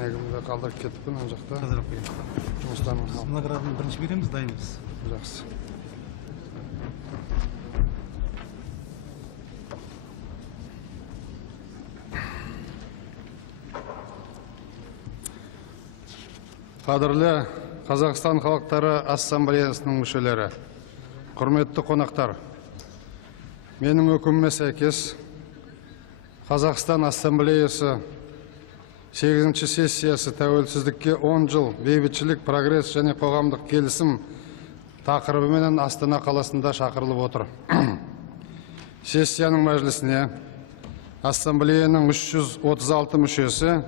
әйнегімді қалдырып кетіппін, ана жақта. Тазалап береміз. Жұмыстан. Награданы бірінші береміз, дайынбыз. Жақсы. Қадірлі Қазақстан халықтары ассамблеясының мүшелері, құрметті қонақтар, менің өкіміме сәйкес Қазақстан ассамблеясы 8-ші сессиясы тәуелсіздікке 10 жыл бейбітшілік, прогресс және қоғамдық келісім тақырыбыменен Астана қаласында шақырылып отыр. Сессияның мәжілісіне ассамблеяның 336 мүшесі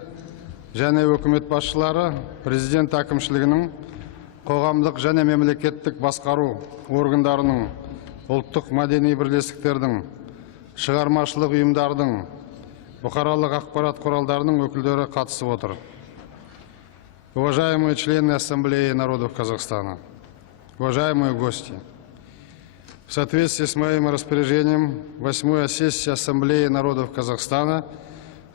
және өкімет басшылары, президент әкімшілігінің, қоғамдық және мемлекеттік басқару органдарының, ұлттық мәдени бірлестіктердің, шығармашылық ұйымдардың, бұқаралық ақпарат құралдарының өкілдері қатысып отыр. Уважаемые члены Ассамблеи народов Казахстана, уважаемые гости, в соответствии с моим распоряжением 8-я сессия Ассамблеи народов Казахстана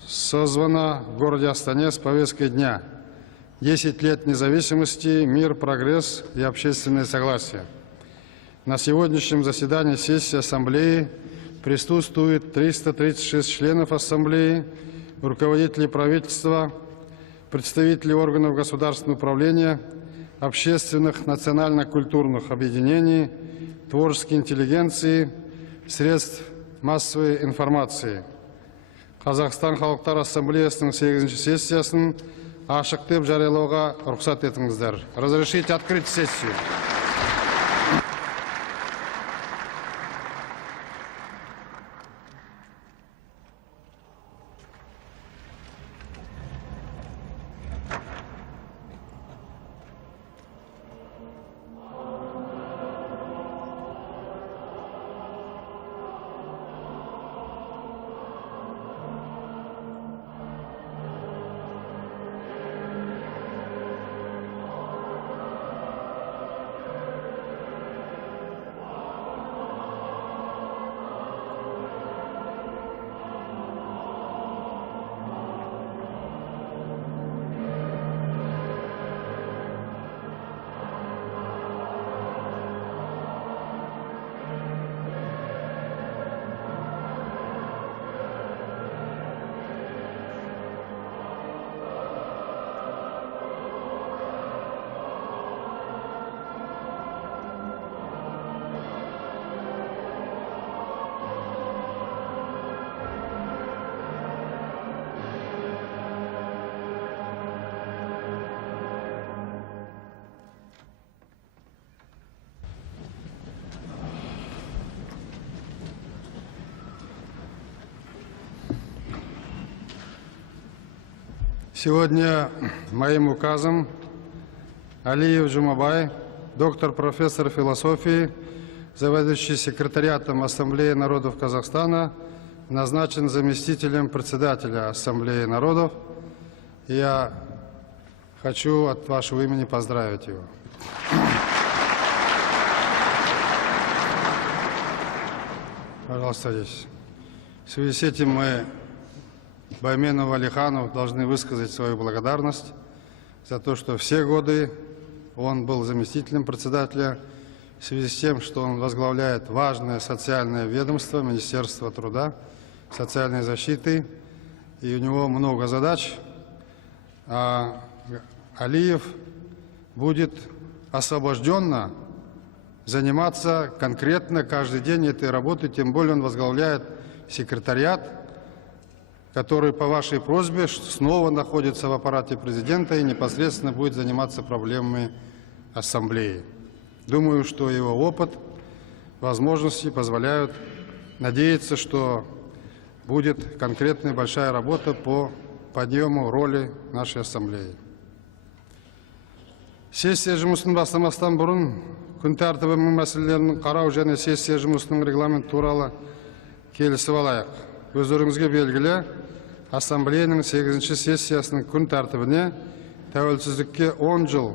созвана в городе Астане с повесткой дня 10 лет независимости, мир, прогресс и общественное согласие. На сегодняшнем заседании сессии Ассамблеи присутствует 336 членов Ассамблеи, руководители правительства, представители органов государственного управления, общественных национально-культурных объединений, творческой интеллигенции, средств массовой информации. Қазақстан халықтар ассамблеясының 8-ші сессиясын ашық деп жариялауға рұқсат етіңіздер. Разрешите открыть сессию. Сегодня моим указом Алиев Жумабай, доктор, профессор философии, заведующий секретариатом Ассамблеи народов Казахстана, назначен заместителем председателя Ассамблеи народов. Я хочу от вашего имени поздравить его. Пожалуйста, садитесь. В связи с этим мы Байменову Алихану должны высказать свою благодарность за то, что все годы он был заместителем председателя, в связи с тем, что он возглавляет важное социальное ведомство, Министерство труда, социальной защиты, и у него много задач. А Алиев будет освобожденно заниматься конкретно каждый день этой работой, тем более он возглавляет секретариат, который по вашей просьбе снова находится в аппарате президента и непосредственно будет заниматься проблемами ассамблеи. Думаю, что его опыт, возможности позволяют надеяться, что будет конкретная большая работа по подъему роли нашей ассамблеи. Сессия жұмысын бастамастан бұрын күн тәртібі мәселелерінің қарау және сессия жұмысының регламент туралы келісіп алайық. Өздеріңізге белгілі, Ассамблеяның 8-ші сессиясының күн тәртібіне тәуелсіздікке 10 жыл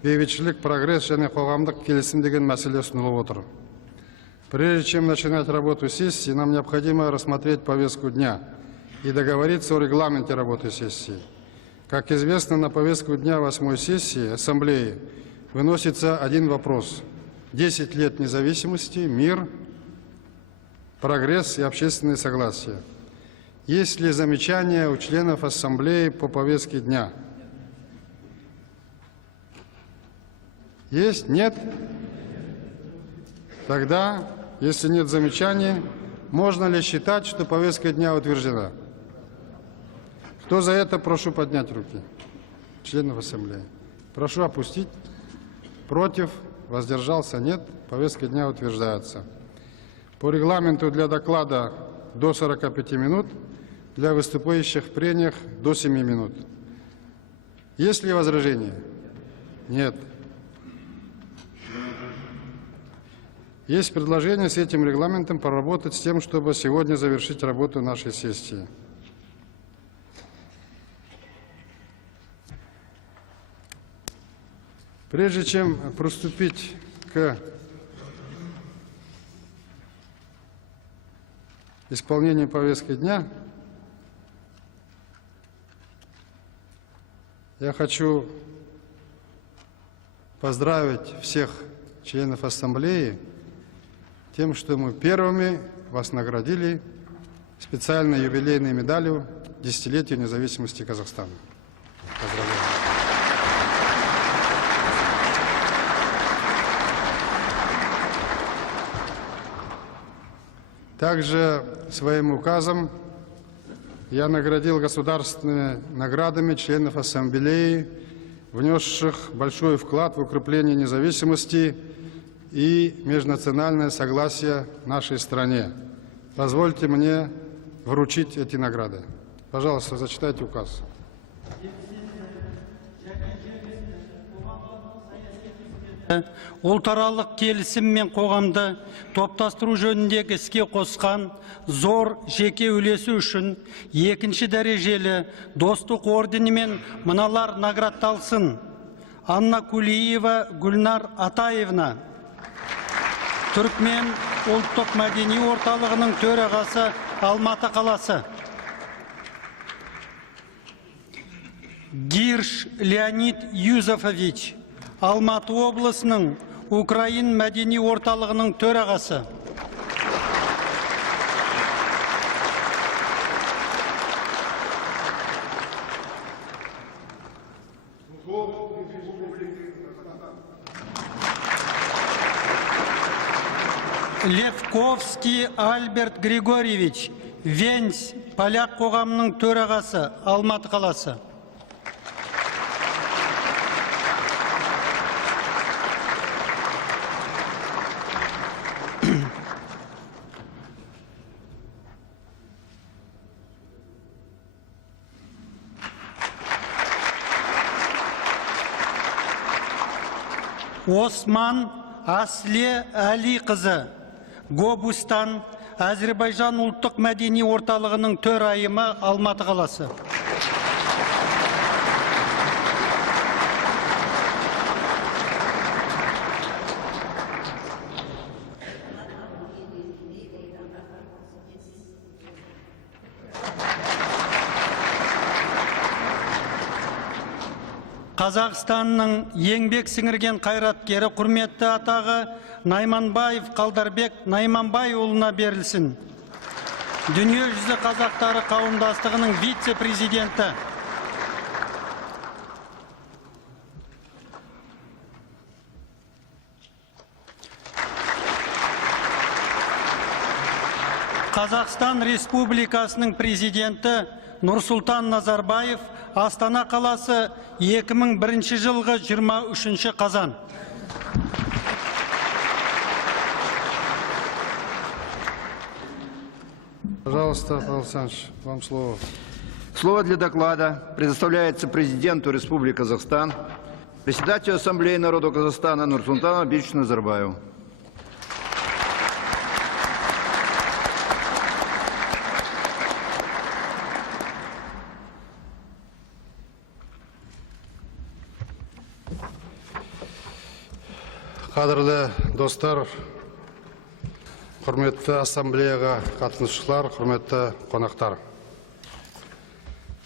бейбітшілік, прогресс және қоғамдық келісім деген мәселе ұсынылып отыр. Прежде чем начинать работу сессии, нам необходимо рассмотреть повестку дня и договориться о регламенте работы сессии. Как известно, на повестку дня 8-й сессии Ассамблеи выносится один вопрос. 10 лет независимости, мир, прогресс и общественное согласие. Есть ли замечания у членов Ассамблеи по повестке дня? Есть? Нет? Тогда, если нет замечаний, можно ли считать, что повестка дня утверждена? Кто за это, прошу поднять руки. Членов Ассамблеи. Прошу опустить. Против? Воздержался? Нет. Повестка дня утверждается. По регламенту для доклада до 45 минут, для выступающих в прениях до 7 минут. Есть ли возражения? Нет. Есть предложение с этим регламентом поработать с тем, чтобы сегодня завершить работу нашей сессии. Прежде чем приступить к исполнению повестки дня, я хочу поздравить всех членов Ассамблеи тем, что мы первыми вас наградили специальной юбилейной медалью десятилетию независимости Казахстана. Поздравляю. Также своим указом я наградил государственными наградами членов Ассамблеи, внесших большой вклад в укрепление независимости и межнациональное согласие в нашей стране. Позвольте мне вручить эти награды. Пожалуйста, зачитайте указ. Ұлтаралық келісім мен қоғамды топтастыру жөніндегі іске қосқан зор жеке үлесі үшін екінші дәрежелі достық орденімен мыналар наградталсын. Анна Кулиева Гүлнар Атаевна, Түркмен ұлттық мәдени орталығының төрағасы, Алматы қаласы. Гирш Леонид Юзефович, Алматы облысының Украин мәдени орталығының төрағасы. Левковский Альберт Григорьевич, Венс поляк қоғамының төрағасы, Алматы қаласы. Осман Асле Али қызы, Гобустан, Әзірбайжан ұлттық мәдени орталығының төрайымы, Алматы қаласы. Қазақстанның еңбек сіңірген қайраткері құрметті атағы Найманбаев Қалдарбек Найманбайұлына берілсін. Дүниежүзі қазақтары қауымдастығының вице-президенті. Қазақстан Республикасының президенті Нұрсұлтан Назарбаев, Астана қаласы 2001 жылғы 23 қазан. Пожалуйста, Павел Александрович, вам слово. Слово для доклада предоставляется президенту Республики Казахстан, председателю Ассамблеи народа Казахстана Нурсултану Абишевичу Назарбаеву. Қадірлі достар, құрметті ассамблеяға қатысушылар, құрметті қонақтар.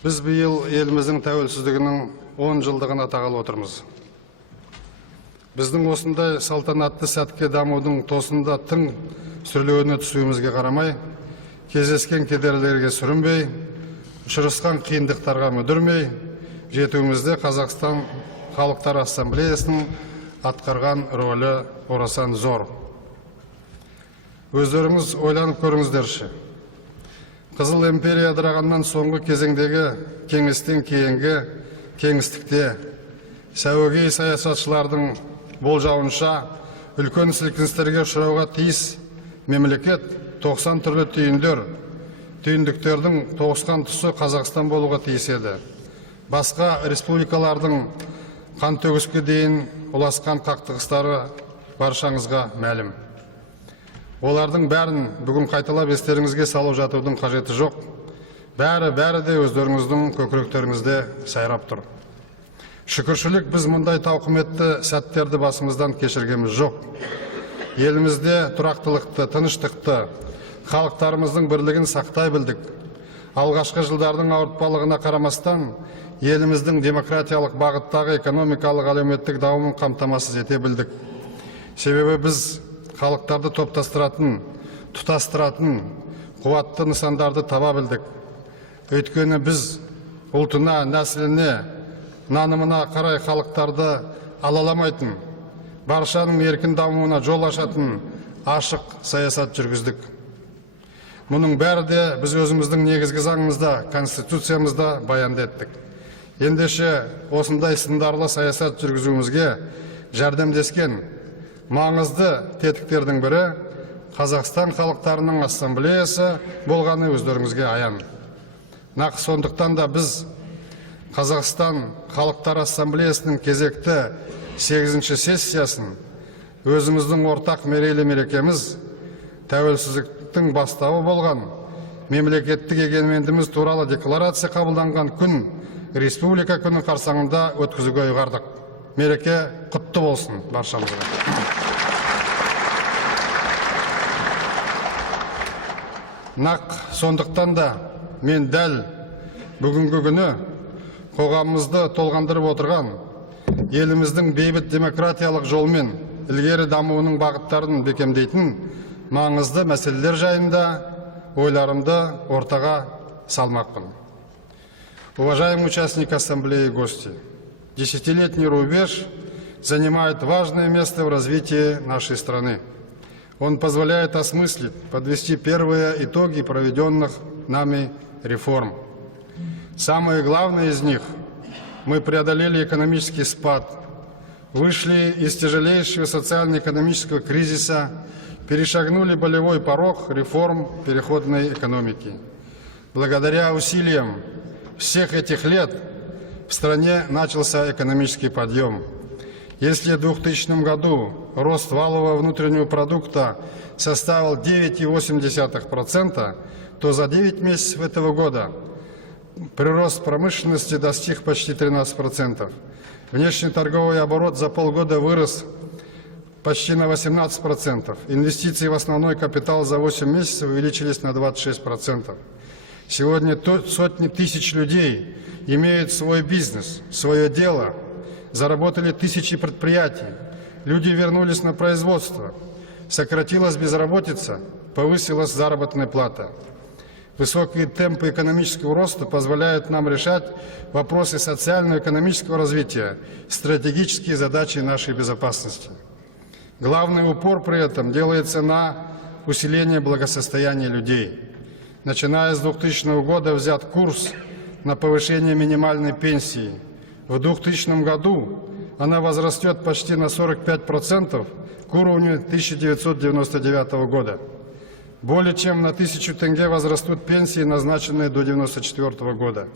Біз биыл еліміздің тәуелсіздігінің 10 жылдығын атағалы отырмыз. Біздің осындай салтанатты сәтке дамудың тосында тың сүрлеуіне түсуімізге қарамай, кездескен кедергілерге сүрінбей, ұшырасқан қиындықтарға мүдірмей, жетуімізде Қазақстан Халықтар Ассамблеясының атқарған рөлі орасан зор. Өздеріңіз ойланып көріңіздерші. Қызыл империя ыдырағаннан соңғы кезеңдегі кеңестен кейінгі кеңістікте сәуегей саясатшылардың болжауынша үлкен сілкіністерге ұшырауға тиіс мемлекет 90 түрлі түйіндіктердің тоғысқан тұсы Қазақстан болуға тиіс еді. Басқа республикалардың қан төгіске дейін ұласқан қақтығыстары баршаңызға мәлім. Олардың бәрін бүгін қайталап естеріңізге салып жатудың қажеті жоқ. Бәрі де өздеріңіздің көкіректеріңізде сайрап тұр. Шүкіршілік, біз мұндай тауқыметті сәттерді басымыздан кешіргеміз жоқ. Елімізде тұрақтылықты, тыныштықты, халықтарымыздың бірлігін сақтай білдік. Алғашқы жылдардың ауыртпалығына қарамастан, еліміздің демократиялық бағыттағы экономикалық әлеуметтік дамуын қамтамасыз ете білдік. Себебі біз халықтарды топтастыратын, тұтастыратын, қуатты нысандарды таба білдік. Өйткені біз ұлтына, нәсіліне, нанымына қарай халықтарды алаламайтын, баршаның еркін дамуына жол ашатын ашық саясат жүргіздік. Мұның бәрі де біз өзіміздің негізгі заңымызда, конституциямызда баянды еттік. Ендеше осындай сындарлы саясат жүргізуімізге жәрдемдескен маңызды тетіктердің бірі Қазақстан Халықтарының Ассамблеясы болғаны өздеріңізге аян. Нақ сондықтан да біз Қазақстан Халықтар Ассамблеясының кезекті 8-ші сессиясын өзіміздің ортақ мерейлі мерекеміз, тәуелсіздіктің бастауы болған мемлекеттік егемендігіміз туралы декларация қабылданған күн, республика күні қарсаңында өткізуге ұйғардық. Мереке құтты болсын баршамызға. Нақ сондықтан да мен дәл бүгінгі күні қоғамымызды толғандырып отырған еліміздің бейбіт демократиялық жолмен ілгері дамуының бағыттарын бекемдейтін маңызды мәселелер жайында ойларымды ортаға салмақпын. Уважаемые участники Ассамблеи и гости, десятилетний рубеж занимает важное место в развитии нашей страны. Он позволяет осмыслить, подвести первые итоги проведенных нами реформ. Самое главное из них – мы преодолели экономический спад, вышли из тяжелейшего социально-экономического кризиса, перешагнули болевой порог реформ переходной экономики. Благодаря усилиям всех этих лет в стране начался экономический подъем. Если в 2000 году рост валового внутреннего продукта составил 9,8%, то за 9 месяцев этого года прирост промышленности достиг почти 13%. Внешнеторговый оборот за полгода вырос почти на 18%. Инвестиции в основной капитал за 8 месяцев увеличились на 26%. Сегодня сотни тысяч людей имеют свой бизнес, свое дело, заработали тысячи предприятий, люди вернулись на производство, сократилась безработица, повысилась заработная плата. Высокие темпы экономического роста позволяют нам решать вопросы социально-экономического развития, стратегические задачи нашей безопасности. Главный упор при этом делается на усиление благосостояния людей. Начиная с 2000 года взят курс на повышение минимальной пенсии. В 2000 году она возрастет почти на 45% к уровню 1999 года. Более чем на 1000 тенге возрастут пенсии, назначенные до 1994 года.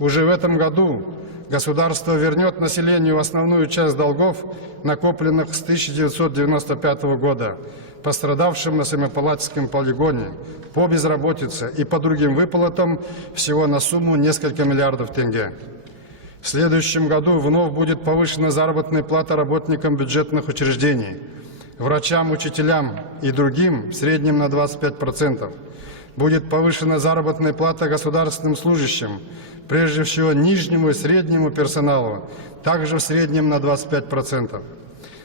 Уже в этом году государство вернет населению основную часть долгов, накопленных с 1995 года, пострадавшим на Семипалатинском полигоне, по безработице и по другим выплатам всего на сумму несколько миллиардов тенге. В следующем году вновь будет повышена заработная плата работникам бюджетных учреждений, врачам, учителям и другим в среднем на 25%. Будет повышена заработная плата государственным служащим, прежде всего нижнему и среднему персоналу, также в среднем на 25%.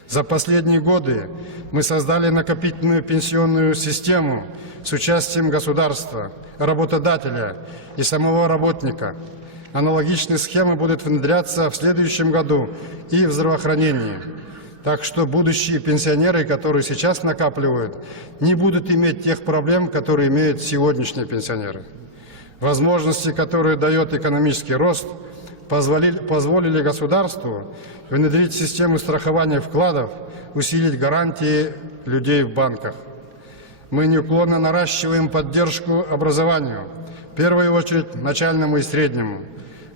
За последние годы мы создали накопительную пенсионную систему с участием государства, работодателя и самого работника. Аналогичные схемы будут внедряться в следующем году и в здравоохранении. Так что будущие пенсионеры, которые сейчас накапливают, не будут иметь тех проблем, которые имеют сегодняшние пенсионеры. Возможности, которые дает экономический рост, позволили государству внедрить систему страхования вкладов, усилить гарантии людей в банках. Мы неуклонно наращиваем поддержку образованию, в первую очередь начальному и среднему.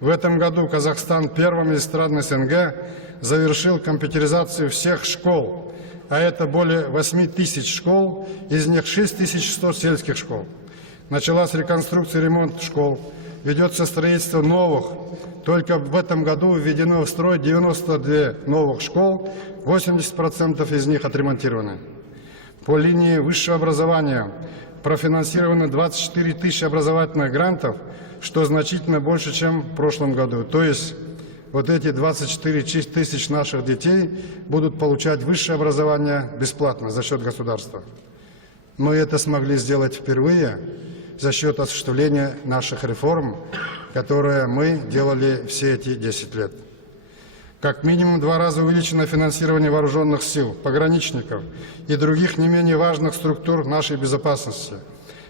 В этом году Казахстан первым из стран СНГ завершил компьютеризацию всех школ, а это более 8 тысяч школ, из них 6100 сельских школ. Началась реконструкция и ремонт школ, ведется строительство новых. Только в этом году введено в строй 92 новых школ, 80% из них отремонтированы. По линии высшего образования профинансировано 24 тысячи образовательных грантов, что значительно больше, чем в прошлом году. То есть вот эти 24 тысяч наших детей будут получать высшее образование бесплатно за счет государства. Мы это смогли сделать впервые за счет осуществления наших реформ, которые мы делали все эти 10 лет. Как минимум 2 раза увеличено финансирование вооруженных сил, пограничников и других не менее важных структур нашей безопасности.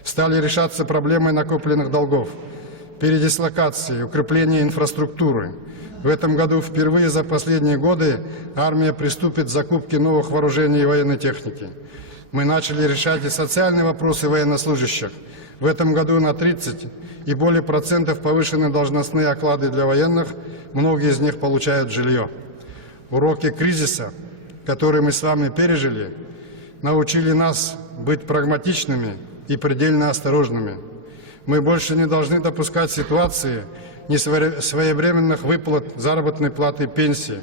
Стали решаться проблемы накопленных долгов, передислокации, укрепления инфраструктуры. В этом году впервые за последние годы армия приступит к закупке новых вооружений и военной техники. Мы начали решать и социальные вопросы военнослужащих. В этом году на 30 и более процентов повышены должностные оклады для военных, многие из них получают жилье. Уроки кризиса, которые мы с вами пережили, научили нас быть прагматичными и предельно осторожными. Мы больше не должны допускать ситуации несвоевременных выплат заработной платы и пенсии.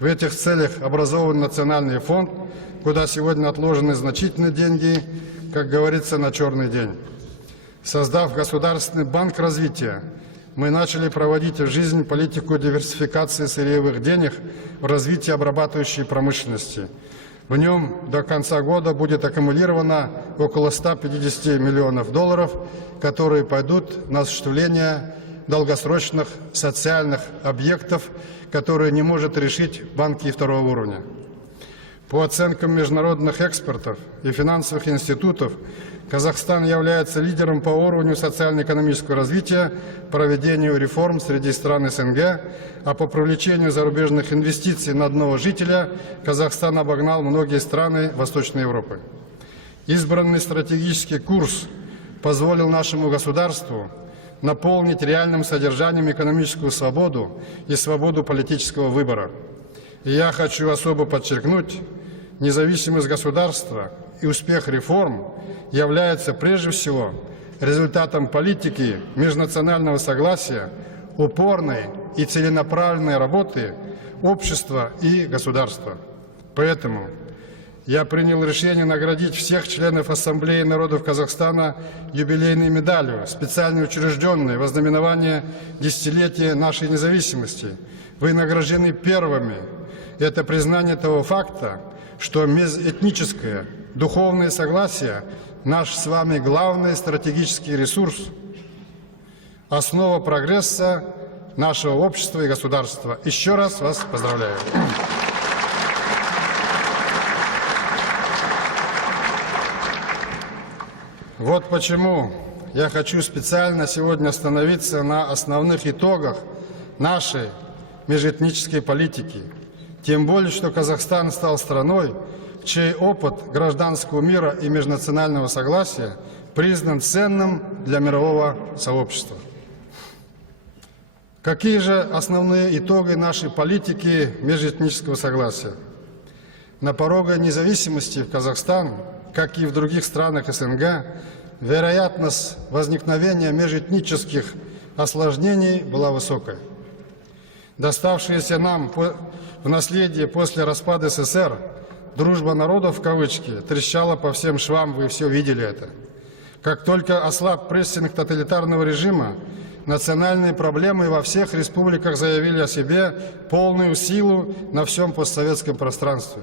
В этих целях образован Национальный фонд, куда сегодня отложены значительные деньги, как говорится, на черный день. Создав Государственный банк развития, мы начали проводить в жизнь политику диверсификации сырьевых денег в развитии обрабатывающей промышленности. В нем до конца года будет аккумулировано около 150 миллионов долларов, которые пойдут на осуществление долгосрочных социальных объектов, которые не может решить банки второго уровня. По оценкам международных экспертов и финансовых институтов, Казахстан является лидером по уровню социально-экономического развития, проведению реформ среди стран СНГ, а по привлечению зарубежных инвестиций на одного жителя Казахстан обогнал многие страны Восточной Европы. Избранный стратегический курс позволил нашему государству наполнить реальным содержанием экономическую свободу и свободу политического выбора. И я хочу особо подчеркнуть, независимость государства и успех реформ является прежде всего результатом политики межнационального согласия, упорной и целенаправленной работы общества и государства. Поэтому я принял решение наградить всех членов Ассамблеи народов Казахстана юбилейной медалью, специально учрежденной во знаменование десятилетия нашей независимости. Вы награждены первыми. Это признание того факта, что межэтническое духовное согласие – наш с вами главный стратегический ресурс, основа прогресса нашего общества и государства. Еще раз вас поздравляю. Вот почему я хочу специально сегодня остановиться на основных итогах нашей межэтнической политики. Тем более, что Казахстан стал страной, чей опыт гражданского мира и межнационального согласия признан ценным для мирового сообщества. Какие же основные итоги нашей политики межэтнического согласия? На пороге независимости в Казахстан, как и в других странах СНГ, вероятность возникновения межэтнических осложнений была высокой. Доставшаяся нам в наследие после распада СССР «дружба народов» в кавычки трещала по всем швам, вы все видели это. Как только ослаб прессинг тоталитарного режима, национальные проблемы во всех республиках заявили о себе полную силу на всем постсоветском пространстве.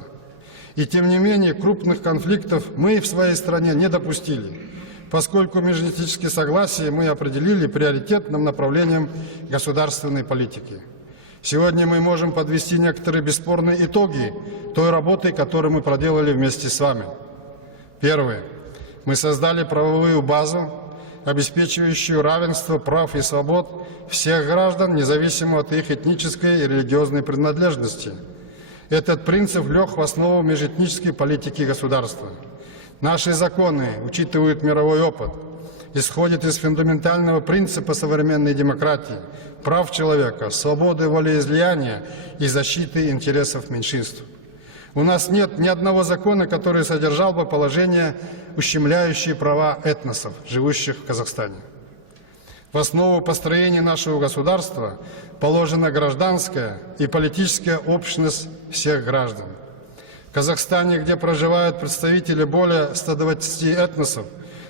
И тем не менее крупных конфликтов мы в своей стране не допустили, поскольку межэтнические согласия мы определили приоритетным направлением государственной политики. Сегодня мы можем подвести некоторые бесспорные итоги той работы, которую мы проделали вместе с вами. Первое. Мы создали правовую базу, обеспечивающую равенство прав и свобод всех граждан, независимо от их этнической и религиозной принадлежности. Этот принцип лег в основу межэтнической политики государства. Наши законы учитывают мировой опыт, исходят из фундаментального принципа современной демократии, прав человека, свободы волеизлияния и защиты интересов меньшинств. У нас нет ни одного закона, который содержал бы положения, ущемляющие права этносов, живущих в Казахстане. В основу построения нашего государства положена гражданская и политическая общность всех граждан. В Казахстане, где проживают представители более 120 этносов,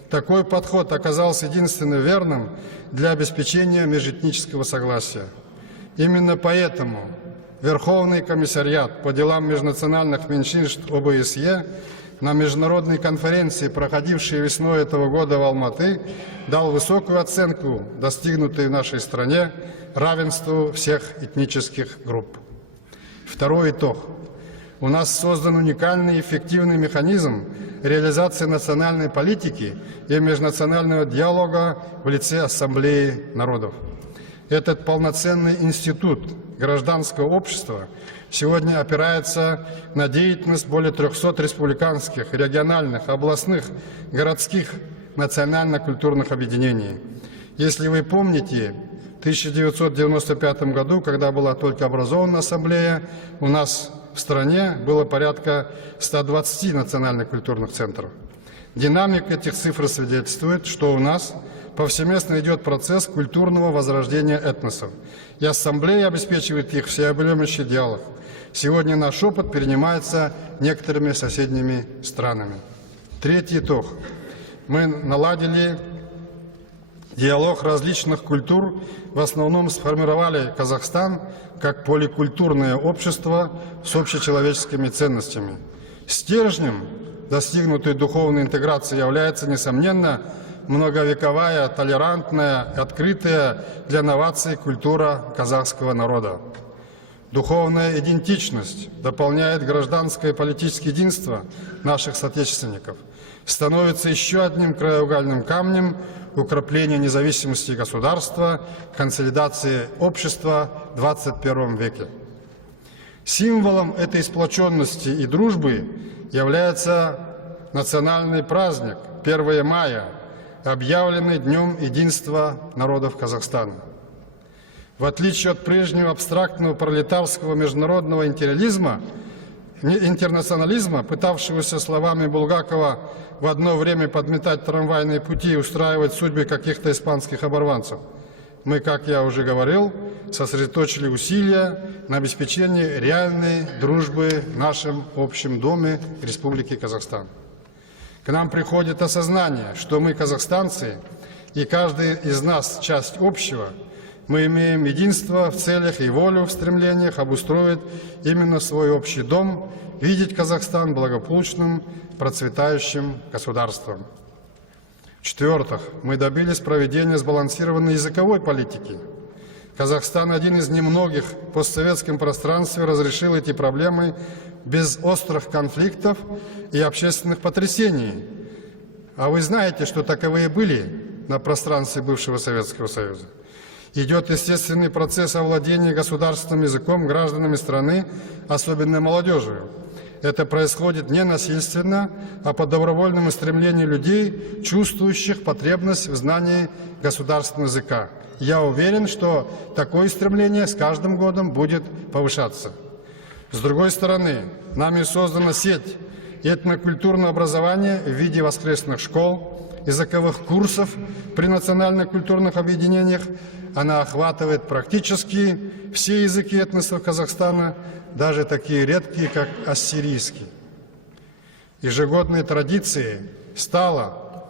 такой подход оказался единственно верным для обеспечения межэтнического согласия. Именно поэтому Верховный комиссариат по делам межнациональных меньшинств ОБСЕ на международной конференции, проходившей весной этого года в Алматы, дал высокую оценку достигнутой в нашей стране равенству всех этнических групп. Второй итог. У нас создан уникальный и эффективный механизм реализации национальной политики и межнационального диалога в лице Ассамблеи народов. Этот полноценный институт гражданского общества сегодня опирается на деятельность более 300 республиканских, региональных, областных, городских национально-культурных объединений. Если вы помните, в 1995 году, когда была только образована Ассамблея, у нас в стране было порядка 120 национально-культурных центров. Динамика этих цифр свидетельствует, что у нас повсеместно идет процесс культурного возрождения этносов, и Ассамблея обеспечивает их всеобъемлющий диалог. Сегодня наш опыт перенимается некоторыми соседними странами. Третий итог. Мы наладили диалог различных культур, в основном сформировали Казахстан как поликультурное общество с общечеловеческими ценностями. Стержнем достигнутой духовной интеграции является, несомненно, многовековая, толерантная, открытая для новаций культура казахского народа. Духовная идентичность дополняет гражданское и политическое единство наших соотечественников, становится еще одним краеугольным камнем укрепления независимости государства, консолидации общества в 21 веке. Символом этой сплоченности и дружбы является национальный праздник 1 мая, объявленный Днем единства народов Казахстана. В отличие от прежнего абстрактного пролетарского международного интернационализма, пытавшегося словами Булгакова в одно время подметать трамвайные пути и устраивать судьбы каких-то испанских оборванцев, мы, как я уже говорил, сосредоточили усилия на обеспечении реальной дружбы в нашем общем доме Республики Казахстан. К нам приходит осознание, что мы казахстанцы, и каждый из нас часть общего. Мы имеем единство в целях и волю в стремлениях обустроить именно свой общий дом, видеть Казахстан благополучным, процветающим государством. В-четвертых, мы добились проведения сбалансированной языковой политики. Казахстан, один из немногих в постсоветском пространстве, разрешил эти проблемы без острых конфликтов и общественных потрясений. А вы знаете, что таковые были на пространстве бывшего Советского Союза. Идет естественный процесс овладения государственным языком гражданами страны, особенно молодежью. Это происходит не насильственно, а по добровольному стремлению людей, чувствующих потребность в знании государственного языка. Я уверен, что такое стремление с каждым годом будет повышаться. С другой стороны, нами создана сеть этнокультурного образования в виде воскресных школ, языковых курсов при национально-культурных объединениях. Она охватывает практически все языки этносов Казахстана, даже такие редкие, как ассирийский. Ежегодной традицией стало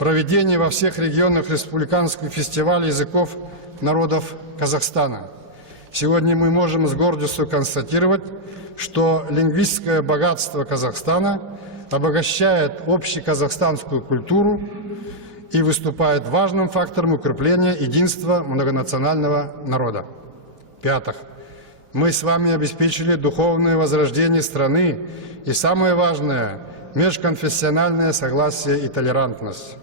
проведение во всех регионах республиканского фестиваля языков народов Казахстана. Сегодня мы можем с гордостью констатировать, что лингвистское богатство Казахстана обогащает общеказахстанскую культуру и выступает важным фактором укрепления единства многонационального народа. Пятых. Мы с вами обеспечили духовное возрождение страны и, самое важное, межконфессиональное согласие и толерантность.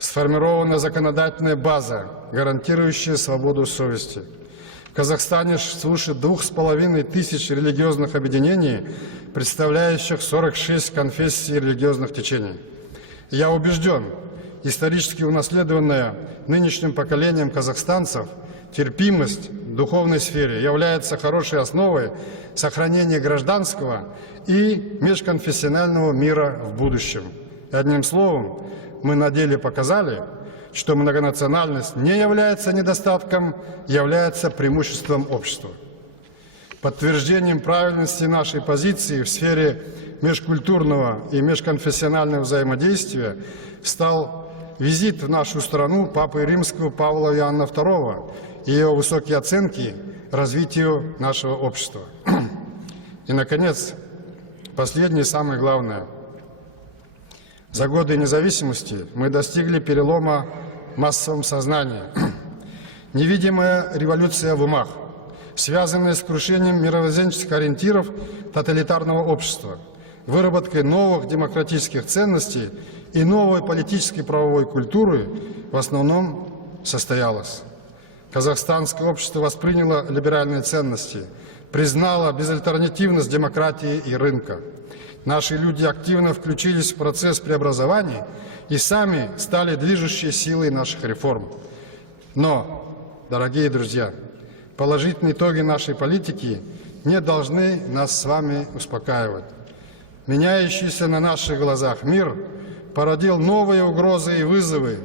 Сформирована законодательная база, гарантирующая свободу совести. В Казахстане свыше 2500 религиозных объединений, представляющих 46 конфессий и религиозных течений. Я убежден, исторически унаследованная нынешним поколением казахстанцев терпимость в духовной сфере является хорошей основой сохранения гражданского и межконфессионального мира в будущем. И одним словом, мы на деле показали, что многонациональность не является недостатком, является преимуществом общества. Подтверждением правильности нашей позиции в сфере межкультурного и межконфессионального взаимодействия стал визит в нашу страну Папы Римского Павла Иоанна II и его высокие оценки развитию нашего общества. И, наконец, последнее, самое главное. За годы независимости мы достигли перелома в массовом сознании. Невидимая революция в умах, связанная с крушением мировоззренческих ориентиров тоталитарного общества, выработкой новых демократических ценностей и новой политической правовой культуры в основном состоялась. Казахстанское общество восприняло либеральные ценности, признало безальтернативность демократии и рынка. Наши люди активно включились в процесс преобразований и сами стали движущей силой наших реформ. Но, дорогие друзья, положительные итоги нашей политики не должны нас с вами успокаивать. Меняющийся на наших глазах мир породил новые угрозы и вызовы,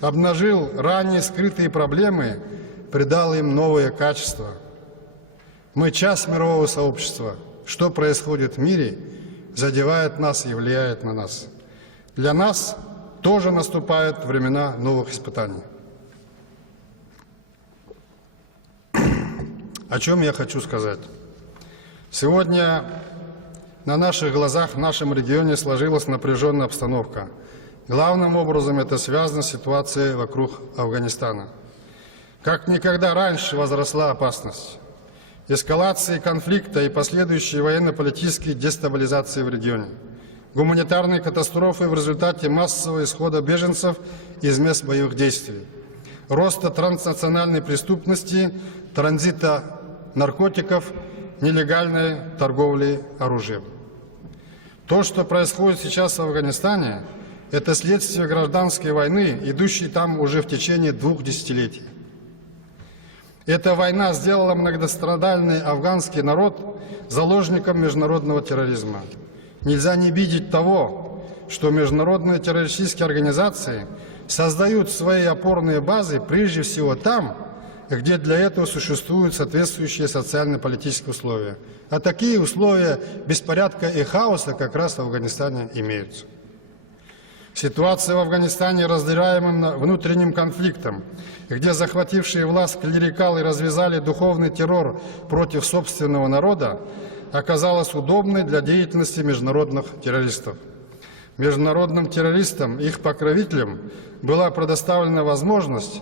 обнажил ранее скрытые проблемы, придал им новые качества. Мы часть мирового сообщества. Что происходит в мире, задевает нас и влияет на нас. Для нас тоже наступают времена новых испытаний. О чем я хочу сказать? Сегодня на наших глазах в нашем регионе сложилась напряженная обстановка. Главным образом это связано с ситуацией вокруг Афганистана. Как никогда раньше возросла опасность эскалации конфликта и последующей военно-политической дестабилизации в регионе, гуманитарные катастрофы в результате массового исхода беженцев из мест боевых действий, роста транснациональной преступности, транзита наркотиков, нелегальной торговли оружием. То, что происходит сейчас в Афганистане, это следствие гражданской войны, идущей там уже в течение 2 десятилетий. Эта война сделала многострадальный афганский народ заложником международного терроризма. Нельзя не видеть того, что международные террористические организации создают свои опорные базы прежде всего там, где для этого существуют соответствующие социально-политические условия. А такие условия беспорядка и хаоса как раз в Афганистане имеются. Ситуация в Афганистане, раздираемым внутренним конфликтом, где захватившие власть клерикалы развязали духовный террор против собственного народа, оказалась удобной для деятельности международных террористов. Международным террористам и их покровителям была предоставлена возможность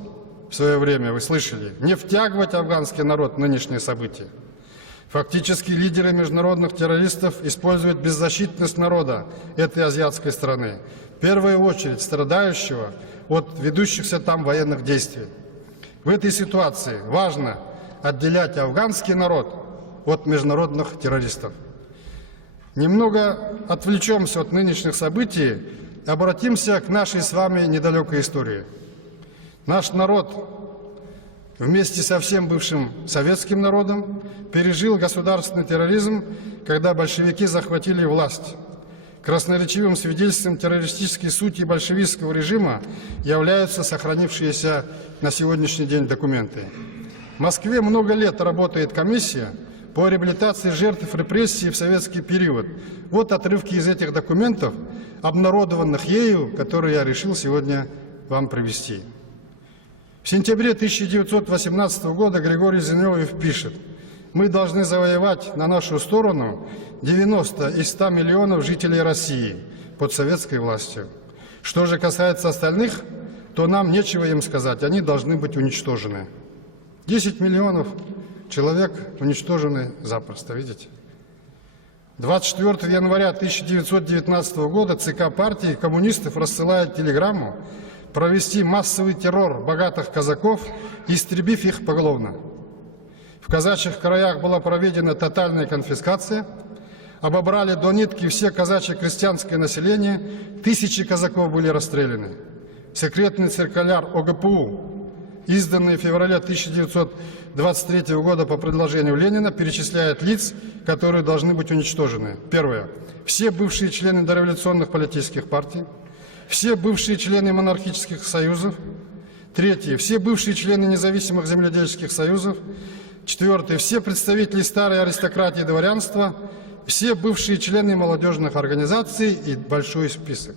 в свое время, вы слышали, не втягивать афганский народ в нынешние события. Фактически лидеры международных террористов используют беззащитность народа этой азиатской страны, в первую очередь страдающего от ведущихся там военных действий. В этой ситуации важно отделять афганский народ от международных террористов. Немного отвлечемся от нынешних событий, обратимся к нашей с вами недалекой истории. Наш народ вместе со всем бывшим советским народом пережил государственный терроризм, когда большевики захватили власть. Красноречивым свидетельством террористической сути большевистского режима являются сохранившиеся на сегодняшний день документы. В Москве много лет работает комиссия по реабилитации жертв репрессий в советский период. Вот отрывки из этих документов, обнародованных ею, которые я решил сегодня вам привести. В сентябре 1918 года Григорий Зиновьев пишет: «Мы должны завоевать на нашу сторону 90 из 100 миллионов жителей России под советской властью. Что же касается остальных, то нам нечего им сказать, они должны быть уничтожены». 10 миллионов человек уничтожены запросто, видите? 24 января 1919 года ЦК партии коммунистов рассылает телеграмму провести массовый террор богатых казаков, истребив их поголовно. В казачьих краях была проведена тотальная конфискация, обобрали до нитки все казачье крестьянское население, тысячи казаков были расстреляны. Секретный циркуляр ОГПУ, изданный в феврале 1923 года по предложению Ленина, перечисляет лиц, которые должны быть уничтожены. Первое. Все бывшие члены дореволюционных политических партий. Все бывшие члены монархических союзов. Третье. Все бывшие члены независимых земледельческих союзов. Четвертое. Все представители старой аристократии и дворянства. Все бывшие члены молодежных организаций и большой список.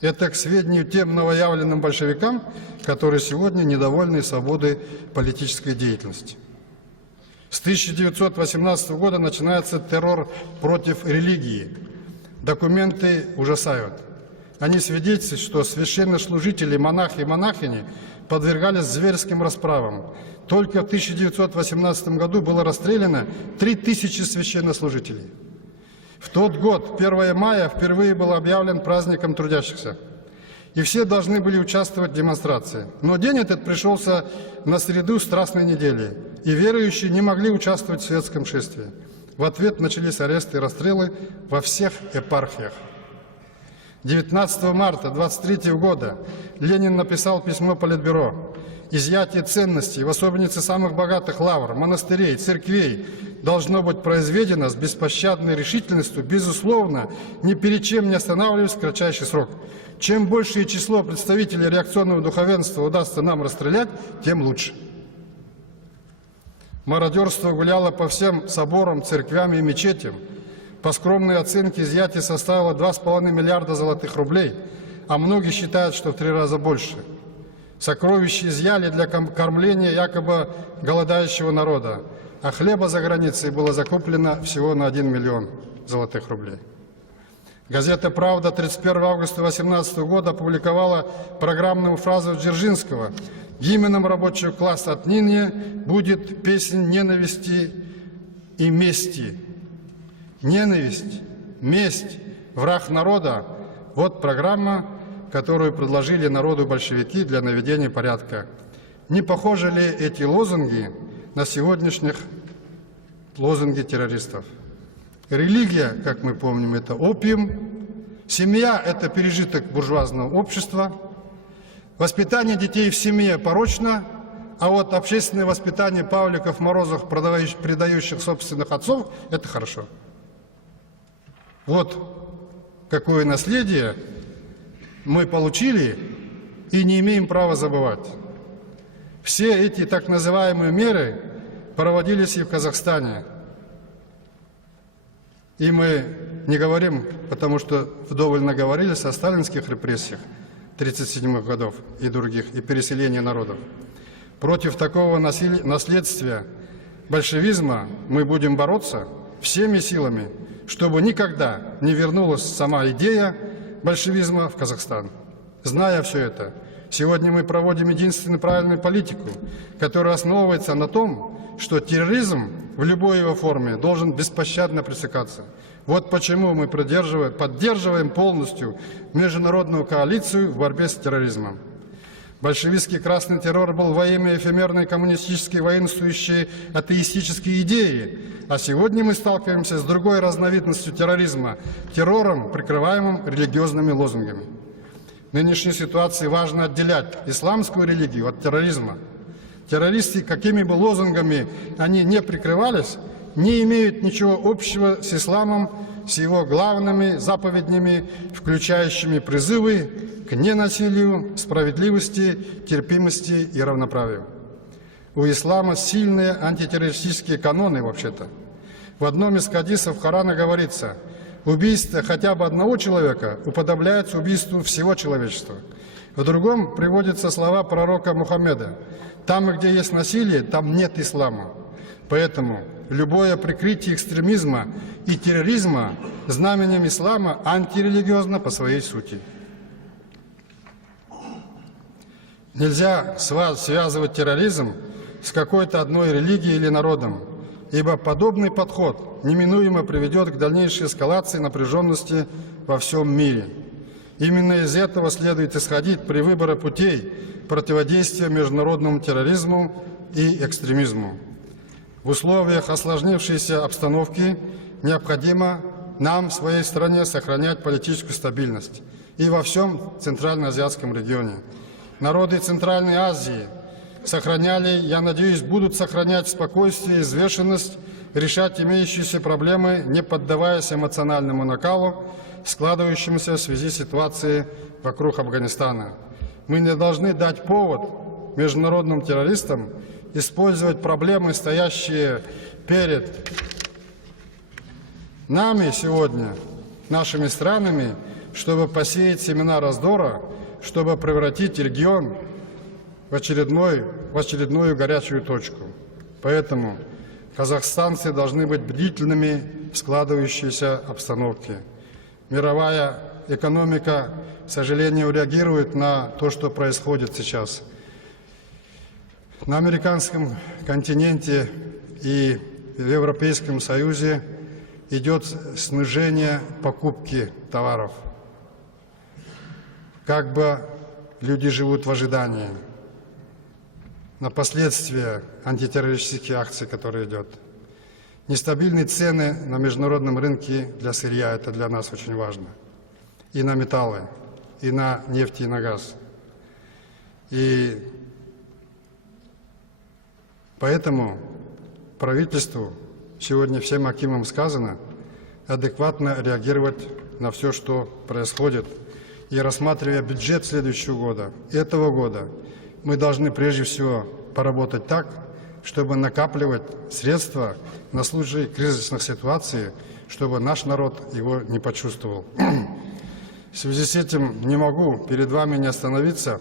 Это к сведению тем новоявленным большевикам, которые сегодня недовольны свободой политической деятельности. С 1918 года начинается террор против религии. Документы ужасают. Они свидетельствуют, что священнослужители, монахи и монахини подвергались зверским расправам. Только в 1918 году было расстреляно 3000 священнослужителей. В тот год, 1 мая, впервые был объявлен праздником трудящихся. И все должны были участвовать в демонстрации. Но день этот пришелся на среду Страстной недели, и верующие не могли участвовать в светском шествии. В ответ начались аресты и расстрелы во всех епархиях. 19 марта 1923 года Ленин написал письмо Политбюро. Изъятие ценностей, в особенности самых богатых лавр, монастырей, церквей, должно быть произведено с беспощадной решительностью, безусловно, ни перед чем не останавливаясь в кратчайший срок. Чем большее число представителей реакционного духовенства удастся нам расстрелять, тем лучше. Мародерство гуляло по всем соборам, церквям и мечетям. По скромной оценке изъятие составило 2,5 миллиарда золотых рублей, а многие считают, что в 3 раза больше. Сокровища изъяли для кормления якобы голодающего народа, а хлеба за границей было закуплено всего на 1 миллион золотых рублей. Газета «Правда» 31 августа 2018 года опубликовала программную фразу Дзержинского: «Гимном рабочего класса отныне будет песня ненависти и мести». Ненависть, месть, враг народа – вот программа, которую предложили народу большевики для наведения порядка. Не похожи ли эти лозунги на сегодняшних лозунги террористов? Религия, как мы помним, это опиум. Семья – это пережиток буржуазного общества. Воспитание детей в семье порочно, а вот общественное воспитание Павликов, Морозов, предающих собственных отцов – это хорошо. Вот какое наследие мы получили и не имеем права забывать. Все эти так называемые меры проводились и в Казахстане. И мы не говорим, потому что вдоволь наговорились о сталинских репрессиях 1937 годов и других, и переселении народов. Против такого наследствия большевизма мы будем бороться всеми силами, чтобы никогда не вернулась сама идея большевизма в Казахстан. Зная все это, сегодня мы проводим единственную правильную политику, которая основывается на том, что терроризм в любой его форме должен беспощадно пресекаться. Вот почему мы поддерживаем полностью международную коалицию в борьбе с терроризмом. Большевистский красный террор был во имя эфемерной коммунистической воинствующей атеистической идеи, а сегодня мы сталкиваемся с другой разновидностью терроризма – террором, прикрываемым религиозными лозунгами. В нынешней ситуации важно отделять исламскую религию от терроризма. Террористы, какими бы лозунгами они не прикрывались, не имеют ничего общего с исламом, с его главными заповедями, включающими призывы к ненасилию, справедливости, терпимости и равноправию. У ислама сильные антитеррористические каноны вообще-то. В одном из хадисов Корана говорится: убийство хотя бы одного человека уподобляется убийству всего человечества. В другом приводятся слова пророка Мухаммеда: там, где есть насилие, там нет ислама. Поэтому любое прикрытие экстремизма и терроризма знаменем ислама антирелигиозно по своей сути. Нельзя связывать терроризм с какой-то одной религией или народом, ибо подобный подход неминуемо приведет к дальнейшей эскалации напряженности во всем мире. Именно из этого следует исходить при выборе путей противодействия международному терроризму и экстремизму. В условиях осложнившейся обстановки необходимо нам в своей стране сохранять политическую стабильность и во всем Центральноазиатском регионе. Народы Центральной Азии сохраняли, я надеюсь, будут сохранять спокойствие и взвешенность, решать имеющиеся проблемы, не поддаваясь эмоциональному накалу, складывающемуся в связи с ситуацией вокруг Афганистана. Мы не должны дать повод международным террористам использовать проблемы, стоящие перед нами сегодня, нашими странами, чтобы посеять семена раздора, чтобы превратить регион в очередную горячую точку. Поэтому казахстанцы должны быть бдительными в складывающейся обстановке. Мировая экономика, к сожалению, реагирует на то, что происходит сейчас. На американском континенте и в Европейском Союзе идет снижение покупки товаров. Как бы люди живут в ожидании на последствия антитеррористических акций, которые идут. Нестабильные цены на международном рынке для сырья – это для нас очень важно. И на металлы, и на нефть, и на газ. И поэтому правительству, сегодня всем акимам сказано, адекватно реагировать на все, что происходит. И рассматривая бюджет следующего года, этого года, мы должны прежде всего поработать так, чтобы накапливать средства на случай кризисных ситуаций, чтобы наш народ его не почувствовал. В связи с этим не могу перед вами не остановиться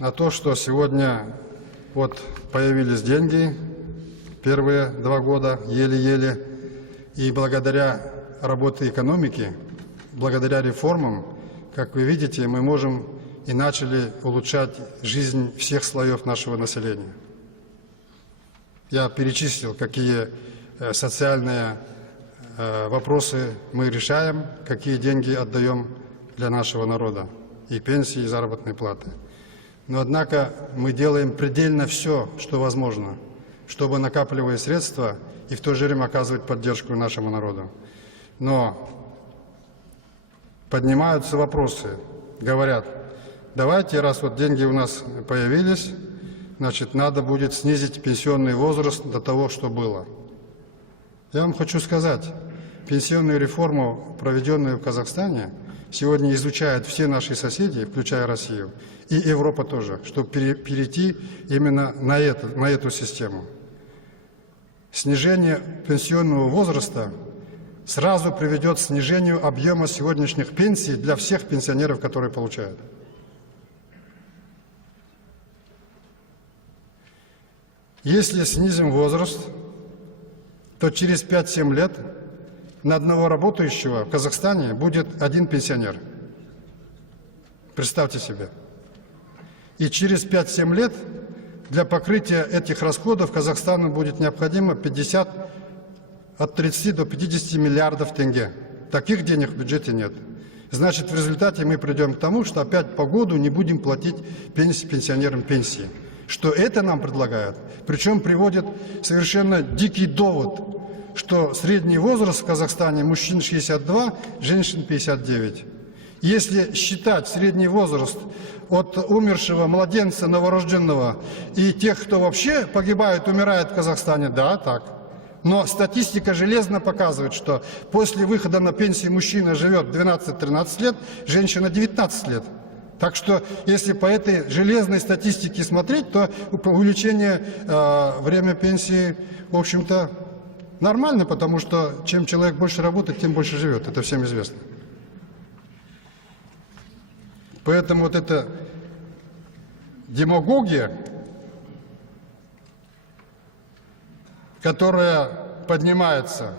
на то, что сегодня вот появились деньги, первые 2 года, еле-еле, и благодаря работе экономики, благодаря реформам, как вы видите, мы можем и начали улучшать жизнь всех слоев нашего населения. Я перечислил, какие социальные вопросы мы решаем, какие деньги отдаем для нашего народа, и пенсии, и заработные платы. Но, однако, мы делаем предельно все, что возможно, чтобы, накапливая средства, и в то же время оказывать поддержку нашему народу. Но поднимаются вопросы, говорят: давайте, раз вот деньги у нас появились, значит, надо будет снизить пенсионный возраст до того, что было. Я вам хочу сказать, пенсионную реформу, проведенную в Казахстане, сегодня изучают все наши соседи, включая Россию, и Европа тоже, чтобы перейти именно на эту систему. Снижение пенсионного возраста сразу приведет к снижению объема сегодняшних пенсий для всех пенсионеров, которые получают. Если снизим возраст, то через 5-7 лет на одного работающего в Казахстане будет 1 пенсионер. Представьте себе. И через 5-7 лет для покрытия этих расходов Казахстану будет необходимо от 30 до 50 миллиардов тенге. Таких денег в бюджете нет. Значит, в результате мы придем к тому, что опять по году не будем платить пенсионерам пенсии. Что это нам предлагают? Причем приводят совершенно дикий довод, что средний возраст в Казахстане мужчин 62, женщин 59. Если считать средний возраст от умершего младенца новорожденного и тех, кто вообще погибает, умирает в Казахстане, да, так. Но статистика железно показывает, что после выхода на пенсию мужчина живет 12-13 лет, женщина 19 лет. Так что, если по этой железной статистике смотреть, то увеличение времени пенсии, в общем-то, нормально, потому что чем человек больше работает, тем больше живет. Это всем известно. Поэтому вот эта демагогия, которая поднимается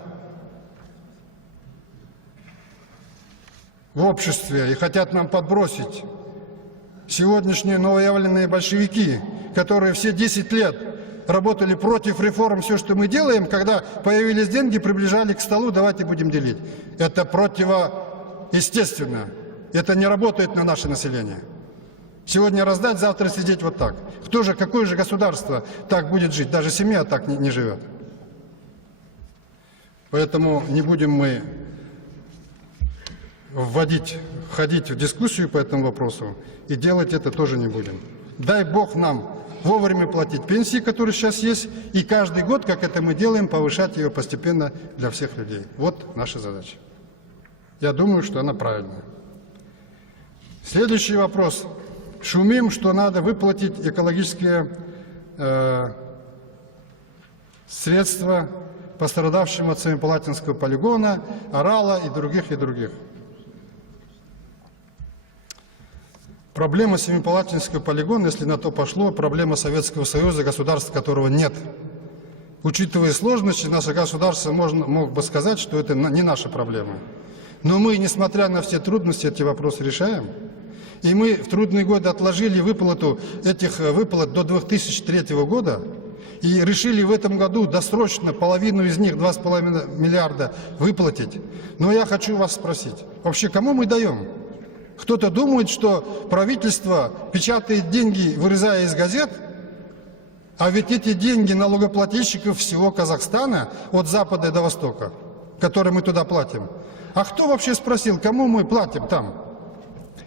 в обществе и хотят нам подбросить сегодняшние новоявленные большевики, которые все 10 лет работали против реформ, все, что мы делаем, когда появились деньги, приближали к столу, давайте будем делить. Это противоестественно. Это не работает на наше население. Сегодня раздать, завтра сидеть вот так. Какое же государство так будет жить? Даже семья так не живет. Поэтому не будем мы входить в дискуссию по этому вопросу, и делать это тоже не будем. Дай Бог нам вовремя платить пенсии, которые сейчас есть, и каждый год, как это мы делаем, повышать ее постепенно для всех людей. Вот наша задача. Я думаю, что она правильная. Следующий вопрос. Шумим, что надо выплатить экологические средства пострадавшим от Семипалатинского полигона, Орала и других, и других. Проблема Семипалатинского полигона, если на то пошло, проблема Советского Союза, государства которого нет. Учитывая сложности, наше государство мог бы сказать, что это не наша проблема. Но мы, несмотря на все трудности, эти вопросы решаем. И мы в трудные годы отложили выплату этих выплат до 2003 года и решили в этом году досрочно половину из них, 2,5 миллиарда, выплатить. Но я хочу вас спросить, вообще кому мы даем? Кто-то думает, что правительство печатает деньги, вырезая из газет, а ведь эти деньги налогоплательщиков всего Казахстана, от запада до востока, которые мы туда платим. А кто вообще спросил, кому мы платим там?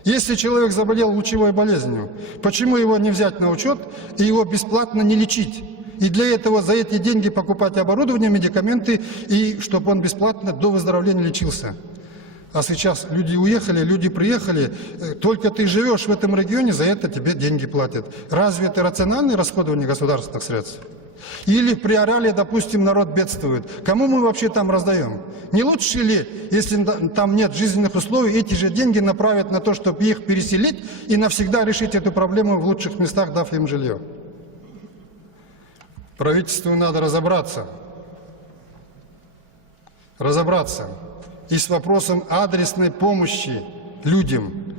Если человек заболел лучевой болезнью, почему его не взять на учет и его бесплатно не лечить? И для этого за эти деньги покупать оборудование, медикаменты, и чтобы он бесплатно до выздоровления лечился. А сейчас люди уехали, люди приехали, только ты живешь в этом регионе, за это тебе деньги платят. Разве это рациональное расходование государственных средств? Или при Орале, допустим, народ бедствует. Кому мы вообще там раздаем? Не лучше ли, если там нет жизненных условий, эти же деньги направят на то, чтобы их переселить и навсегда решить эту проблему в лучших местах, дав им жилье? Правительству надо разобраться и с вопросом адресной помощи людям,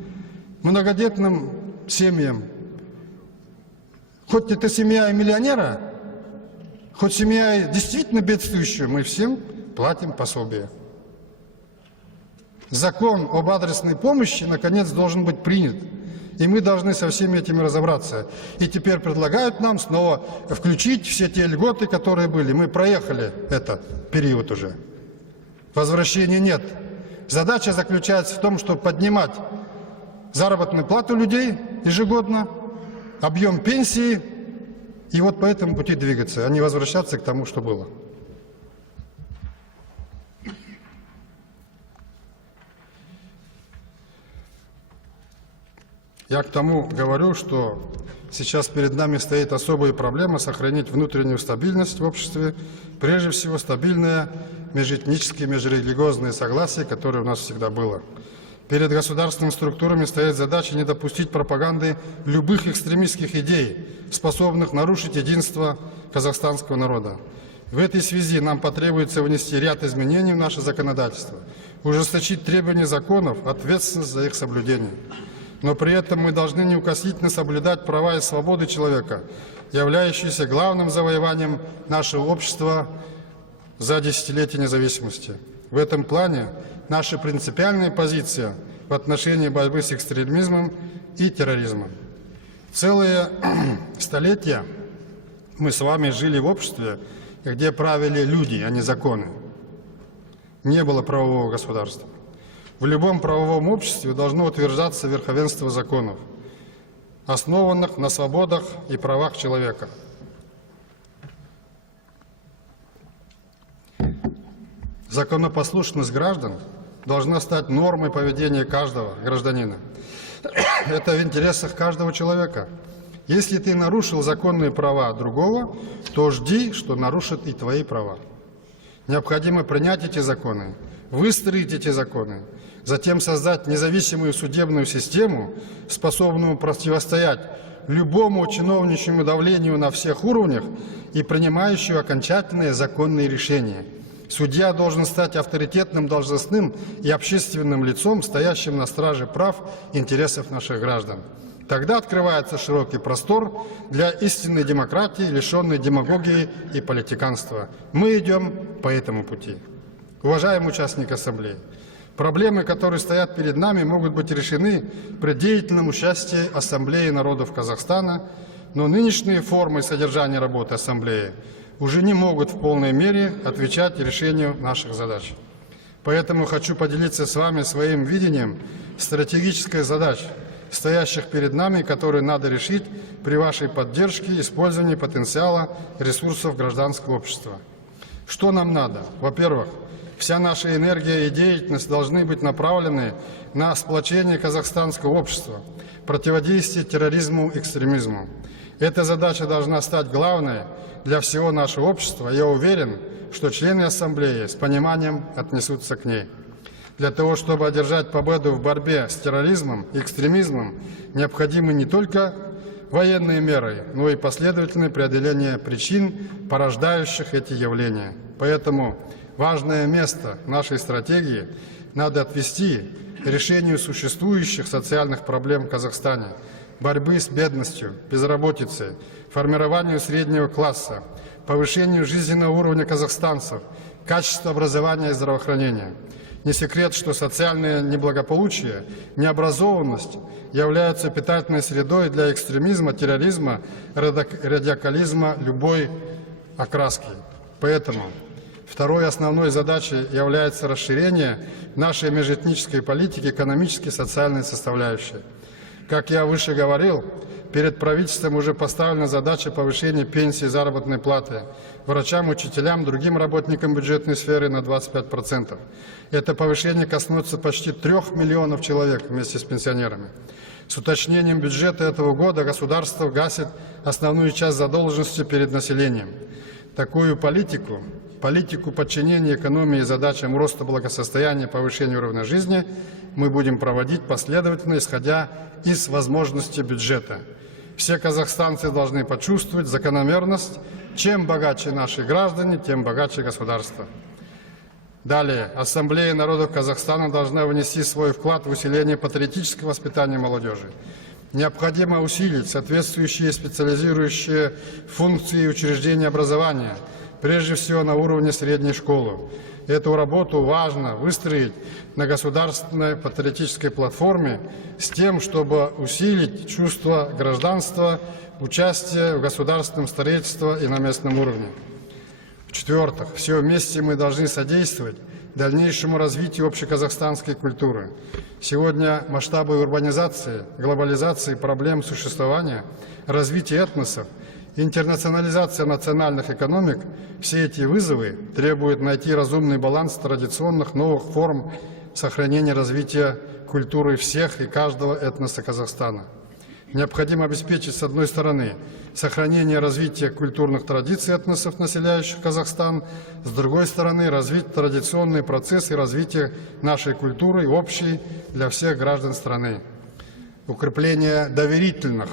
многодетным семьям. Хоть это семья и миллионера, хоть семья действительно бедствующая, мы всем платим пособие. Закон об адресной помощи, наконец, должен быть принят. И мы должны со всеми этими разобраться. И теперь предлагают нам снова включить все те льготы, которые были. Мы проехали этот период уже. Возвращения нет. Задача заключается в том, чтобы поднимать заработную плату людей ежегодно, объем пенсии, и вот по этому пути двигаться, а не возвращаться к тому, что было. Я к тому говорю, что сейчас перед нами стоит особая проблема сохранить внутреннюю стабильность в обществе, прежде всего стабильное межэтническое, межрелигиозное согласие, которое у нас всегда было. Перед государственными структурами стоит задача не допустить пропаганды любых экстремистских идей, способных нарушить единство казахстанского народа. В этой связи нам потребуется внести ряд изменений в наше законодательство, ужесточить требования законов, ответственность за их соблюдение. Но при этом мы должны неукоснительно соблюдать права и свободы человека, являющиеся главным завоеванием нашего общества за десятилетия независимости. В этом плане наша принципиальная позиция в отношении борьбы с экстремизмом и терроризмом. Целые столетия мы с вами жили в обществе, где правили люди, а не законы. Не было правового государства. В любом правовом обществе должно утверждаться верховенство законов, основанных на свободах и правах человека. Законопослушность граждан должна стать нормой поведения каждого гражданина. Это в интересах каждого человека. Если ты нарушил законные права другого, то жди, что нарушат и твои права. Необходимо принять эти законы, выстроить эти законы, затем создать независимую судебную систему, способную противостоять любому чиновничьему давлению на всех уровнях и принимающую окончательные законные решения. Судья должен стать авторитетным должностным и общественным лицом, стоящим на страже прав и интересов наших граждан. Тогда открывается широкий простор для истинной демократии, лишенной демагогии и политиканства. Мы идем по этому пути. Уважаемые участники Ассамблеи, проблемы, которые стоят перед нами, могут быть решены при деятельном участии Ассамблеи народов Казахстана, но нынешние формы и содержание работы Ассамблеи уже не могут в полной мере отвечать решению наших задач. Поэтому хочу поделиться с вами своим видением стратегических задач, стоящих перед нами, которые надо решить при вашей поддержке и использовании потенциала ресурсов гражданского общества. Что нам надо? Во-первых, вся наша энергия и деятельность должны быть направлены на сплочение казахстанского общества, противодействие терроризму и экстремизму. Эта задача должна стать главной для всего нашего общества. Я уверен, что члены Ассамблеи с пониманием отнесутся к ней. Для того, чтобы одержать победу в борьбе с терроризмом и экстремизмом, необходимы не только военные меры, но и последовательное преодоление причин, порождающих эти явления. Поэтому важное место нашей стратегии надо отвести решению существующих социальных проблем в Казахстане, борьбы с бедностью, безработицей, формированию среднего класса, повышению жизненного уровня казахстанцев, качества образования и здравоохранения. Не секрет, что социальное неблагополучие, необразованность являются питательной средой для экстремизма, терроризма, радикализма любой окраски. Поэтому второй основной задачей является расширение нашей межэтнической политики экономической и социальной составляющей. Как я выше говорил, перед правительством уже поставлена задача повышения пенсии и заработной платы врачам, учителям, другим работникам бюджетной сферы на 25%. Это повышение коснется почти 3 миллионов человек вместе с пенсионерами. С уточнением бюджета этого года государство гасит основную часть задолженности перед населением. Такую политику подчинения экономии задачам роста благосостояния и повышения уровня жизни мы будем проводить последовательно, исходя из возможностей бюджета. Все казахстанцы должны почувствовать закономерность. Чем богаче наши граждане, тем богаче государство. Далее. Ассамблея народов Казахстана должна внести свой вклад в усиление патриотического воспитания молодежи. Необходимо усилить соответствующие специализирующие функции учреждения образования, прежде всего на уровне средней школы. Эту работу важно выстроить на государственной патриотической платформе с тем, чтобы усилить чувство гражданства, участие в государственном строительстве и на местном уровне. В-четвертых, все вместе мы должны содействовать дальнейшему развитию общеказахстанской культуры. Сегодня масштабы урбанизации, глобализации, проблем существования, развития этносов, интернационализация национальных экономик, все эти вызовы требуют найти разумный баланс традиционных новых форм сохранения развития культуры всех и каждого этноса Казахстана. Необходимо обеспечить, с одной стороны, сохранение развития культурных традиций этносов, населяющих Казахстан, с другой стороны, развить традиционные процессы развития нашей культуры, общей для всех граждан страны. Укрепление доверительных,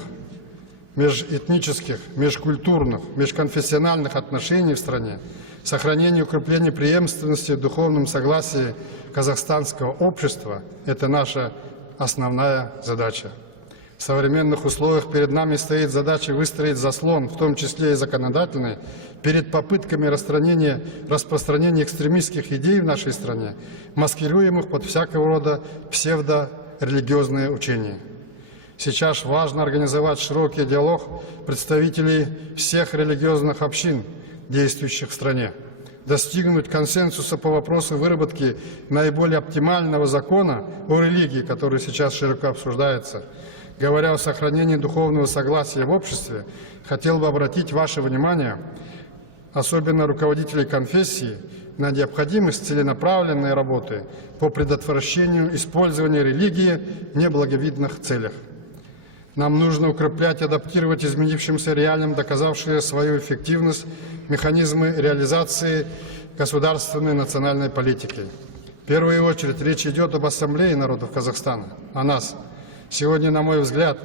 межэтнических, межкультурных, межконфессиональных отношений в стране, сохранение и укрепление преемственности в духовном согласии казахстанского общества – это наша основная задача. В современных условиях перед нами стоит задача выстроить заслон, в том числе и законодательный, перед попытками распространения экстремистских идей в нашей стране, маскируемых под всякого рода псевдорелигиозные учения. Сейчас важно организовать широкий диалог представителей всех религиозных общин, действующих в стране, достигнуть консенсуса по вопросу выработки наиболее оптимального закона о религии, который сейчас широко обсуждается. Говоря о сохранении духовного согласия в обществе, хотел бы обратить ваше внимание особенно руководителей конфессий, на необходимость целенаправленной работы по предотвращению использования религии в неблаговидных целях. Нам нужно укреплять и адаптировать изменившимся реалиям, доказавшие свою эффективность, механизмы реализации государственной национальной политики. В первую очередь речь идет об Ассамблее народов Казахстана, о нас. Сегодня, на мой взгляд,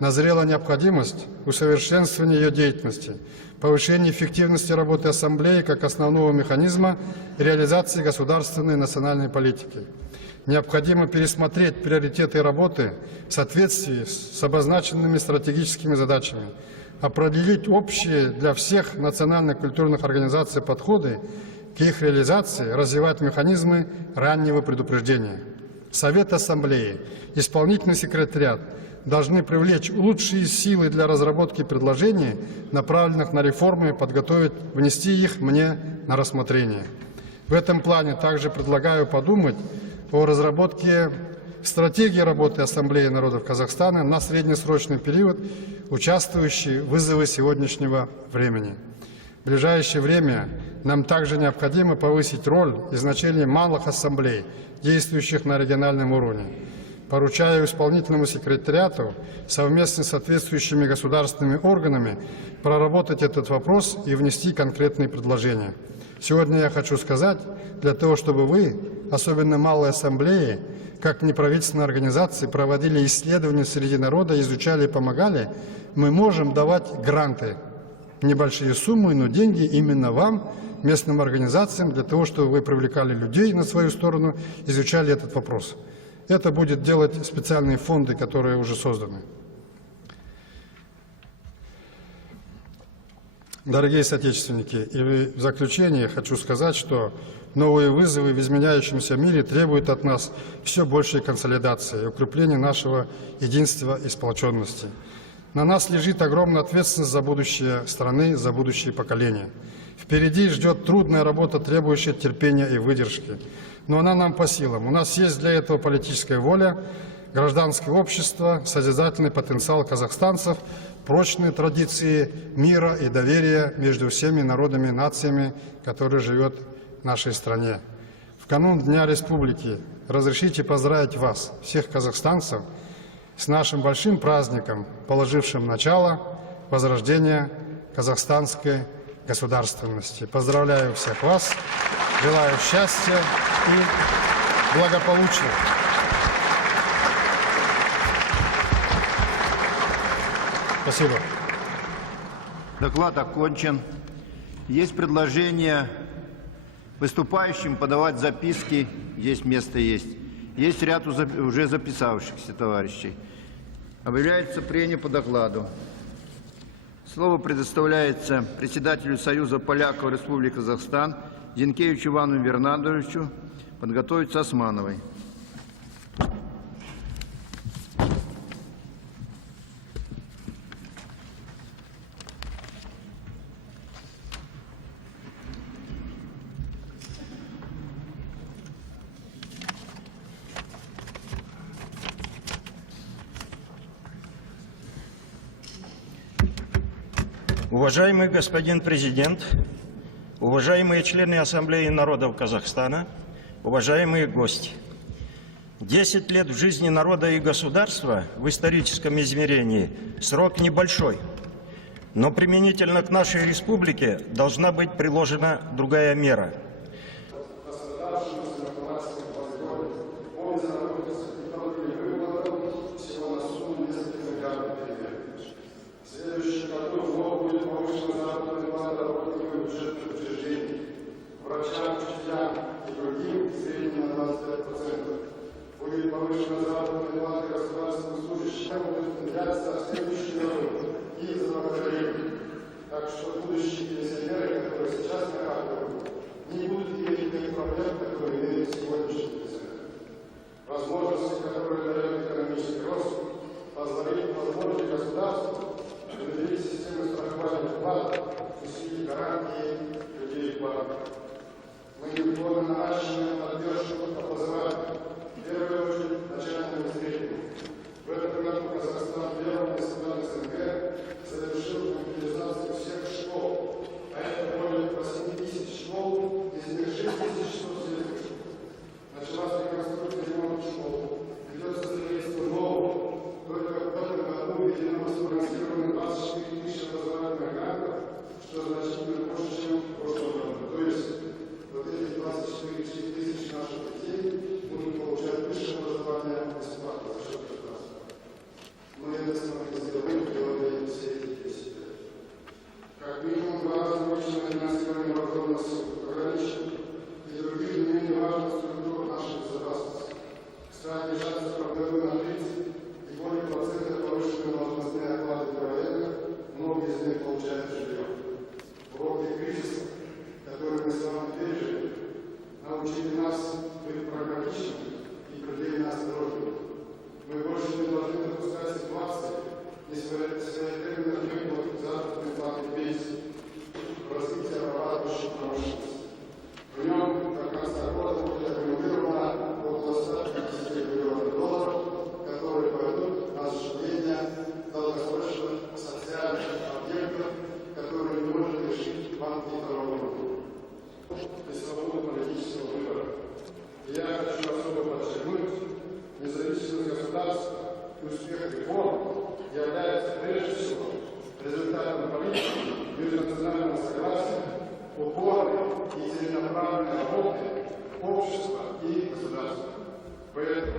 назрела необходимость усовершенствования ее деятельности, повышения эффективности работы Ассамблеи как основного механизма реализации государственной национальной политики. Необходимо пересмотреть приоритеты работы в соответствии с обозначенными стратегическими задачами, определить общие для всех национально-культурных организаций подходы к их реализации, развивать механизмы раннего предупреждения. Совет Ассамблеи, исполнительный секретариат должны привлечь лучшие силы для разработки предложений, направленных на реформы, подготовить, внести их мне на рассмотрение. В этом плане также предлагаю подумать о разработке стратегии работы Ассамблеи народов Казахстана на среднесрочный период, участвующие в вызовы сегодняшнего времени. В ближайшее время нам также необходимо повысить роль и значение малых ассамблей, действующих на региональном уровне. Поручаю исполнительному секретариату совместно с соответствующими государственными органами проработать этот вопрос и внести конкретные предложения. Сегодня я хочу сказать, для того, чтобы вы, особенно малые ассамблеи, как неправительственные организации, проводили исследования среди народа, изучали и помогали, мы можем давать гранты. Небольшие суммы, но деньги именно вам, местным организациям, для того, чтобы вы привлекали людей на свою сторону, изучали этот вопрос. Это будет делать специальные фонды, которые уже созданы. Дорогие соотечественники, и в заключение хочу сказать, что новые вызовы в изменяющемся мире требуют от нас все большей консолидации и укрепления нашего единства и сплоченности. На нас лежит огромная ответственность за будущее страны, за будущее поколения. Впереди ждет трудная работа, требующая терпения и выдержки. Но она нам по силам. У нас есть для этого политическая воля, гражданское общество, созидательный потенциал казахстанцев, прочные традиции мира и доверия между всеми народами и нациями, которые живут в нашей стране. В канун Дня Республики разрешите поздравить вас, всех казахстанцев, с нашим большим праздником, положившим начало возрождения казахстанской государственности. Поздравляю всех вас, желаю счастья и благополучия. Спасибо. Доклад окончен. Есть предложение выступающим подавать записки. Здесь место есть. Есть ряд уже записавшихся товарищей. Объявляется прение по докладу. Слово предоставляется председателю Союза поляков Республики Казахстан Зинкевичу Ивану Бернардовичу подготовиться Османовой. Уважаемый господин президент, уважаемые члены Ассамблеи народов Казахстана, уважаемые гости. 10 лет в жизни народа и государства в историческом измерении срок небольшой, но применительно к нашей республике должна быть приложена другая мера. Так что будущие пенсионеры, которые сейчас накапливают, не будут иметь тех проблем, которые имеют сегодняшние пенсионеры. Возможности, которые дает экономический рост, позволит государству внедрить систему страхования вкладов, усилить гарантии людей вкладов. Мы неуклонно наращиваем поддержку образования, в первую очередь начального и среднего. В этом году Казахстан первым из стран СНГ совершил компьютеризацию всех школ единого сбалансированы 24 тысячи образовательных грантов, что значительно больше, чем в прошлом году. То есть вот эти 24 тысячи наших детей будут получать высшее образование бесплатно за счет государства. Мы это смогли сделать, делали все эти 10 лет. Как минимум 2 раза увеличено финансирование вооруженных сил, ограничено и других не менее важных структур нашей безопасности. Кстати, держаться в году на 30 и более процентов повышенные должностные оклады для военных, многие из них получают жилье. Уроки кризиса, которые мы с вами пережили, научили нас быть прагматичными и предельно осторожными. Мы больше не должны допускать ситуации, несвоевременных выплат заработной платы пенсии, развития обрабатывающей промышленности. В нем до конца года будет аккумулировано около 150 миллионов долларов, которые пойдут на осуществление долгосрочных социальных объектов, которые не может решить банк второго уровня. И свободу политического выбора. И я хочу особо подчеркнуть, независимость государства и успех реформ является прежде всего результатом политики, межнационального согласия, упорной и целенаправленной работы общества и государства. Поэтому,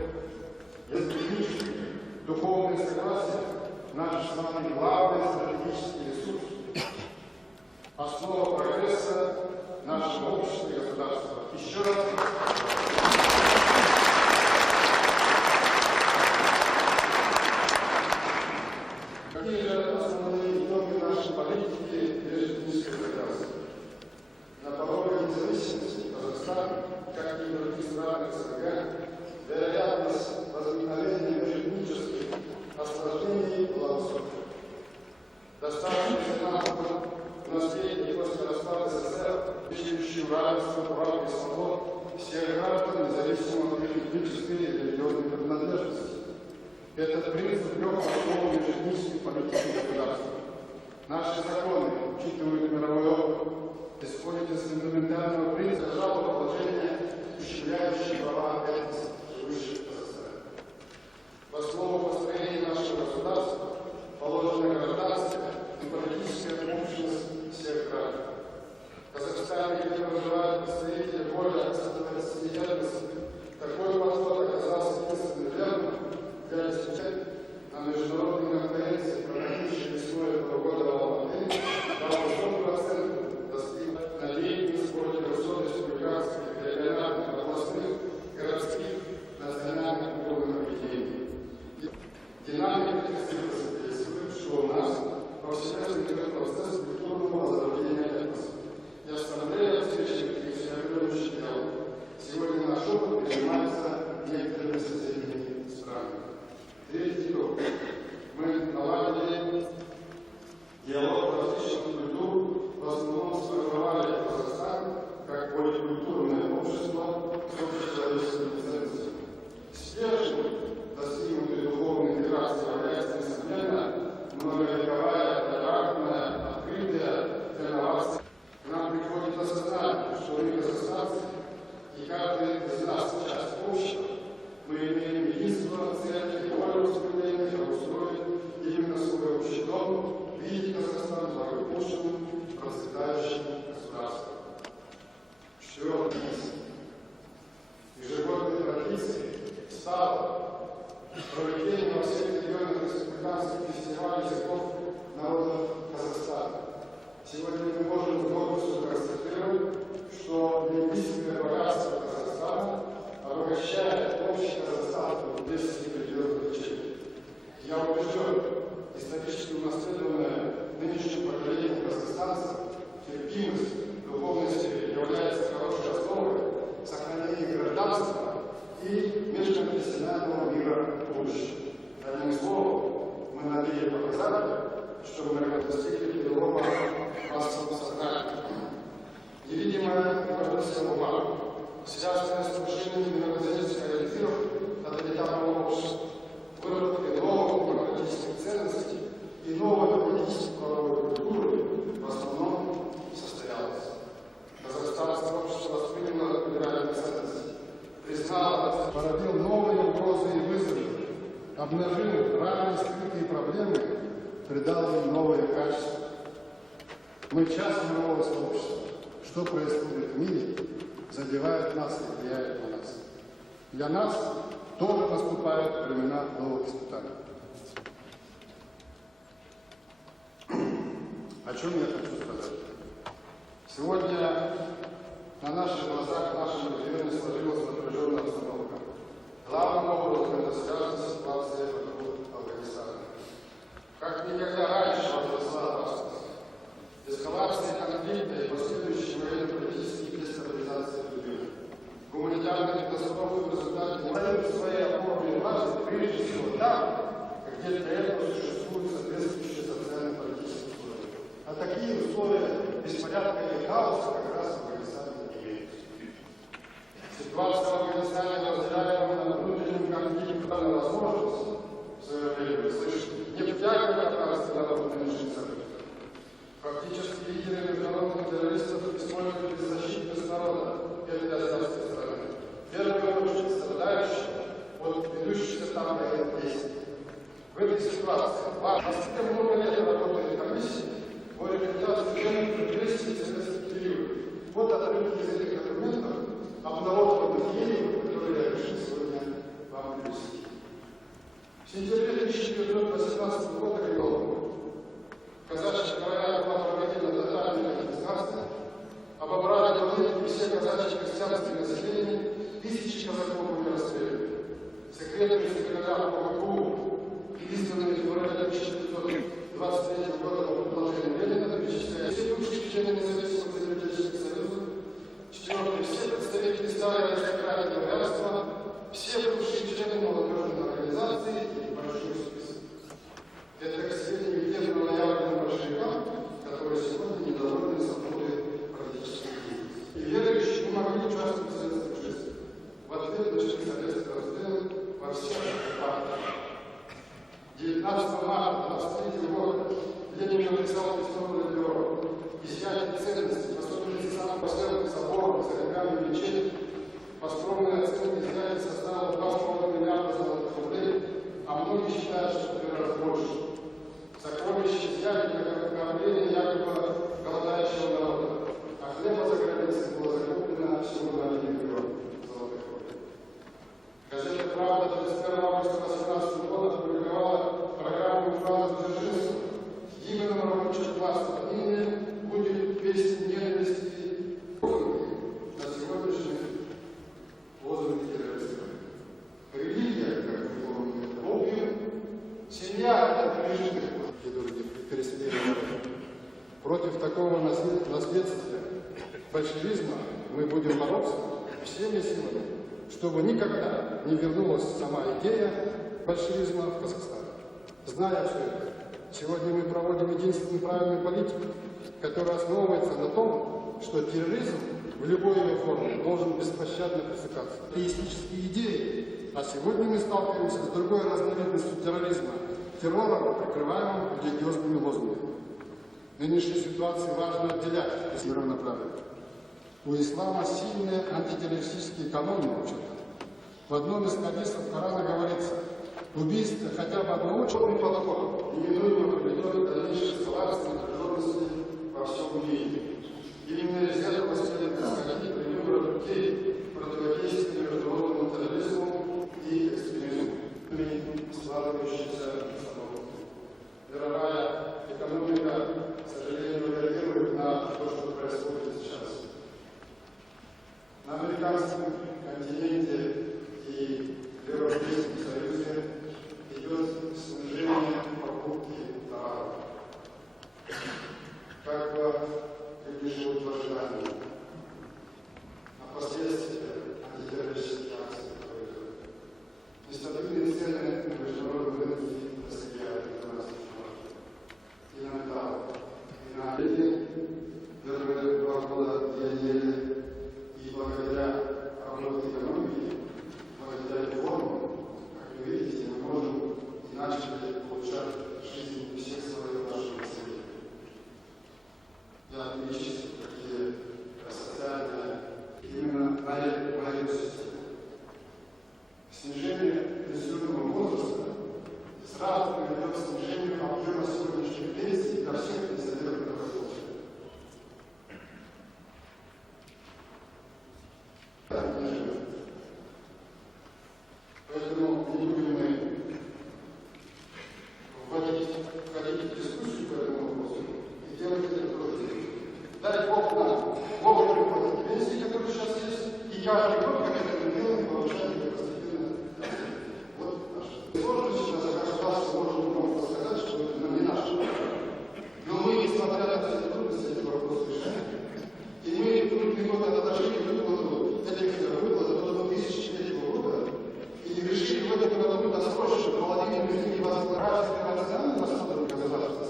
язычничество, духовное согласие – наш с вами главный стратегический ресурс, основа прогресса нашего общества и государства. Еще раз. Какие же основные итоги нашей политики межэтнической интеграции? На пороге независимости Казахстана, как и других стран СНГ, вероятность возникновения межэтнических осложнений была высокой. Достаточно сигналов наследия после распада СССР, обеспечивающего равенство прав и свобод всех граждан, независимо от их этнической и религиозной принадлежности. Этот принцип лег в основу межэтнической политики государства. Наши законы учитывают мировой опыт, исходят из фундаментального принципа жалобоположения, ущемляющие права этносов, живущих в Казахстане. В основу построения нашего государства положена гражданская и политическая общность всех граждан. В Казахстане, где проживают представители более 120 этносов, такой подход оказался единственно верным для десятилетий. На международной конференции, проходившей весной этого года в Алматы, дал высокую оценку, достиг на деятельность против республиканских, региональных, областных, городских, национальных культурных объединений. Динамика этих цифр свидетельствует, что у нас повсеместно идет процесс культурного возрождения этноса. И ассамблея обеспечивает их всеобъемлющий диалог. Сегодня наш опыт принимается некоторыми соседними странами. Третий итог. Мы наладили диалог различных культур, в основном сформировали Казахстан как поликультурное общество с общечеловеческими ценностями. Стержнем достигнутой духовной интеграции является, несомненно, многовековая, толерантная, открытая для инноваций. К нам приходит осознание, что мы казахстанцы, и каждый из нас часть общества, мы имеем единство, цель и волю воспитания, устроить именно свой общий дом, видеть Казахстан благополучным, процветающим государством. Четвертый. Ежегодной традицией стало проведение во всех регионах республиканских фестивалей языков народов Казахстана. Сегодня мы можем с гордостью констатировать, что лингвистическое богатство Казахстана обогащает общий казахстанский без религиозных черт. Я убежден, исторически унаследованное нынешним поколением казахстанцев терпимость, духовность является хорошей основой сохранения гражданства и межконфессионального мира в будущем. Одним словом, мы надеемся показать, что мы достигли перелома массового сознания. Невидимая эволюция ума, связанная с повышением мировоззренческих ориентиров тоталитарного общества, выработкой новых демократических ценностей и новой политической правовой культуры в основном состоялась. Казахстанское общество восприняло либеральные ценности, признало, породил новые угрозы и вызовы, обнажил ранее скрытые проблемы, придал им новое качество. Мы часть мирового сообщества. Что происходит в мире, задевает нас и влияет на нас. Для нас тоже наступают времена новых испытаний. О чем я хочу сказать? Сегодня на наших глазах в нашем регионе сложилась напряженная обстановка. Главным образом это связано с ситуацией вокруг Афганистана. Как никогда раньше возросла опасность. Эскалация конфликта и последующей военно-политической дестабилизации региона. Гуманитарные катастрофы в результате не дают своей опорной власти прежде всего там, где для этого существуют соответствующие социально-политические условия. А такие условия беспорядка и хаоса как раз в Афганистане имеются. Ситуация в Афганистане, разделяемая на внутреннем конфликте, дала возможность в свое время слышать не втягивать афганский народ в нынешние события. Фактически лидеры международных террористов используют беззащитность народа этой азиатской страны. В первую очередь страдающих от ведущихся там военных действий. В этой ситуации Москве много лет работает комиссия по реализации жертв репрессий в советский период. Вот отрывки из этих документов, обнародованных ею, которые я решил сегодня вам привести. В сентябре 1918 года регион казачья края была проведена тотальная мобилизация, обобрали владельцы все казачьи крестьянские населения, тысячи казаков были расстреляны. Секретарь секретаря ОГПУ, изданный в феврале 1923 года по предложению Ленина, перечисляет все бывшие члены независимых демократических союзов, четвертый, все представители старой аристократии дворянства, все бывшие члены молодежной организации и большой список. Это, к сведению, тем малоявным большевикам, которые сегодня недовольны свободой политической деятельности. И верующие не могли участвовать в советской жизни. В ответ нашли советские расстрелы во всех партиях. 19 марта 1923 года Ленин написал письмо Политбюро. Изъятие ценностей, в особенности самых последних соборов, церквями и мечетей, по скромной оценке изъятие составило 2,5 миллиарда золотых рублей, а многие считают, что в 3 раза больше. Сокровища изъяли как накопление якобы голодающего народа, а хлеба за границей было закуплено всего на 1 миллион золотых рублей. Газета «Правда» 31 августа 2018 года опубликовала программу «Фразу Дзержинского». Гимном рабочего класса отныне будет песня ненависти на сегодняшних лозунги террористов. Религия, как вы помните, опиум, семья от пережитых переселения. Против такого наследствия большевизма мы будем бороться всеми силами, чтобы никогда не вернулась сама идея большевизма в Казахстан. Зная все это, сегодня мы проводим единственную правильную политику, которая основывается на том, что терроризм в любой его форме должен беспощадно пресекаться. Атеистические идеи, а сегодня мы сталкиваемся с другой разновидностью терроризма – террором, прикрываемым религиозными лозунгами. В нынешней ситуации важно отделять эти равноправия. У ислама сильные антитеррористические каноны, вообще-то. В одном из хадисов Корана говорится: убийство хотя бы одного человека неминуемо приведет к дальнейшей эскалации напряженности во всем мире. Именно из этого следует исходить при выборе путей противодействия международному терроризму и экстремизму, складывающейся обстановки. Мировая экономика, к сожалению, реагирует на то, что происходит сейчас. На американском континенте и в Европейском Союзе идет снижение покупки товаров. Как бы приближено к ожиданию. А последствия антитеррористических акций, которые идут. Нестабильные цены на международном рынке достигают 12 долларов. И на металл, и на деньги. Первые 2 года делали. И благодаря работе экономики, благодаря реформам, как вы видите, мы можем и начали улучшать жизнь всех слоев нашего населения. Я перечислил такие социальные именно на эту систему. Снижение пенсионного возраста для всех пенсионеров Добровольчика. Поэтому не будем мы входить в дискуссию по этому вопросу и делать это тоже. Дай Бог нам вовремя платить пенсии, которые сейчас есть, и каждый год, как это делаем, повышать ее постепенно. Вот наше. Сложно сейчас государство может много сказать, что это не наше. Но мы, несмотря на все трудности, этот вопрос решаем. И мы трудный год отложили выплату этих выплат до 2003 года и решили в этом году досрочно половину людей возобновить национальным расходом государства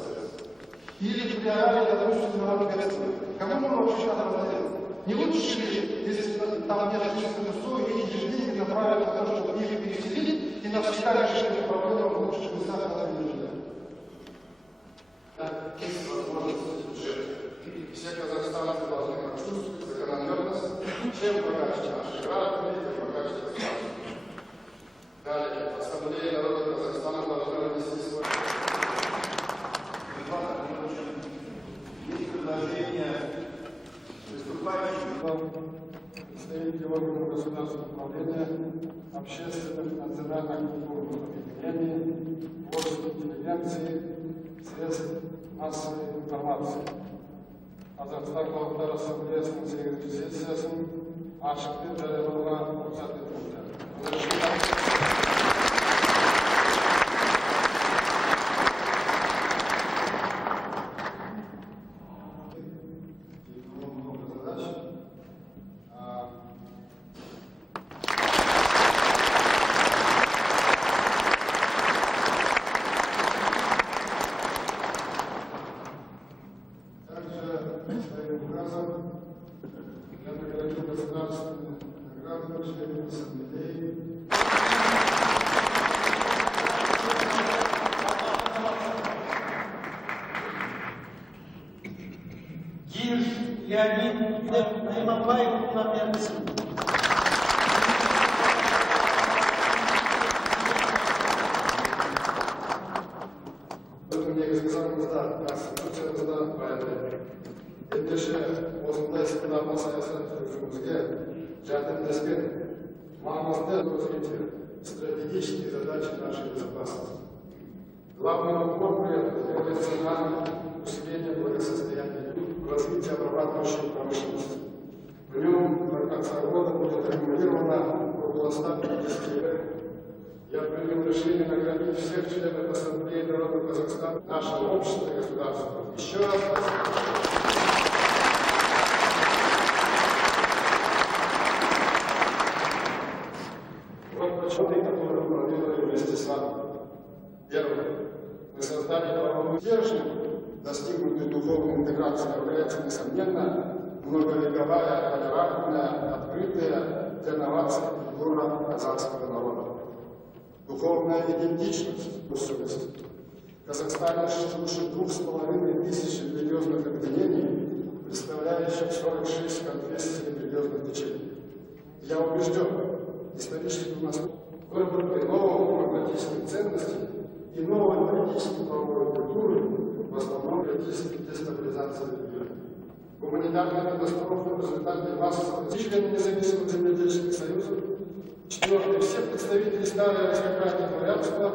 или реально допустим говядину. Кому мы вообще надо владеть? Не лучше ли, если там нет численных условий, эти же деньги направить на то, чтобы их переселить и навсегда решить эту проблему в лучших местах половины так, есть возможность бюджета. Все казахстанцы должны почувствовать закономерность. Чем богаче наши граждане, тем богаче государство. Далее, Ассамблея народа Казахстана должна внести свой... Есть предложение выступающих представителей органов государственного управления, общественных, национальных культурных объединений, творческой интеллигенции, средств массовой информации. Қазақстан халықтары ассамблеясының 8-ші сессиясын ашық деп жариялауға рұқсат етіңіздер. Леонид Найманбаев на бернсін. Негізгі конституциямызда баяндайды. Ендеше осындай сындарлы саясат жүргізуімізге жәрдемдескен маңызды развитие стратегические задачи нашей безопасности. Главным упором при этом делается на усиление благосостояния людей, развитие обрабатывающей промышленности. В нем до конца года будет регулирована около 150 лет. Я принял решение наградить всех членов Ассамблеи народа Казахстана, нашего общества и государства. Еще раз спасибо. Вот почему, которые мы проделали вместе с вами. Первое. Мы создали правовой стержень, достигнутый духовной интеграции, является, несомненно, многовековая, толерантная, открытая для новаций культура казахского народа. Духовная идентичность, душевность. В Казахстане свыше 2500 религиозных объединений, представляющих 46 конфессий религиозных течений. Я убежден, исторически у нас выработкой новых прагматических ценностей и новой политической правовой культуры, в основном политической дестабилизации региона. Гуманитарные катастрофы в результате массовых членов независимых земледельческих союзов. Четвертое. Все представители старой аристократии дворянства,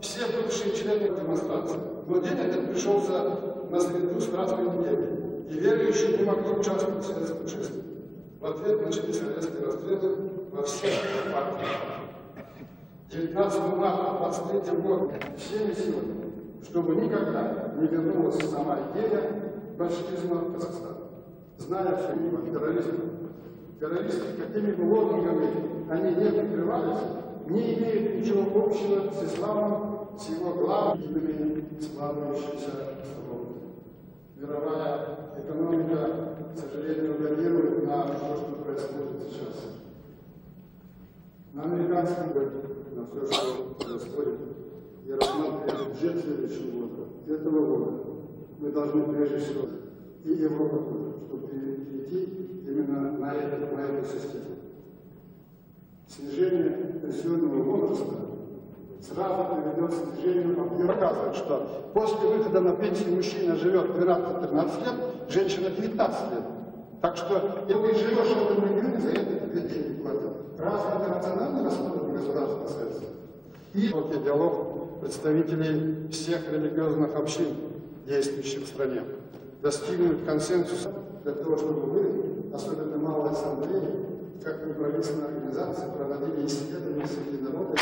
все бывшие члены демонстрации. Но день этот пришелся на среду Страстной недели, и верующие не могли участвовать в светском шествии. В ответ начались аресты и расстрелы во всех партиях. 19 марта 23 года всеми силами, чтобы никогда не вернулась сама идея большевизма в Казахстан. Зная все мимо террористы, какими бы лозунгами они не прикрывались, не имеют ничего общего с исламом, с его главными складывающимися установками. Мировая экономика, к сожалению, реагирует на то, что происходит сейчас. На американском рынке, на все, что происходит, и рассматривая бюджет следующего года, этого года, мы должны прежде всего, и Европа тоже, чтобы перейти именно на эту систему. Снижение пенсионного возраста с сразу приведет к снижению объема. Показывает, что после выхода на пенсию мужчина живет 12-13 лет, женщина 19 лет. Так что, если ты живешь в этом регионе, за это тебе деньги платят. Разве это рациональный расход государственных средств? И вот диалог представителей всех религиозных общин, действующих в стране, достигнуть консенсуса для того, чтобы вы, особенно малые ассамблеи, как неправительственные организации, проводили исследования среди народа.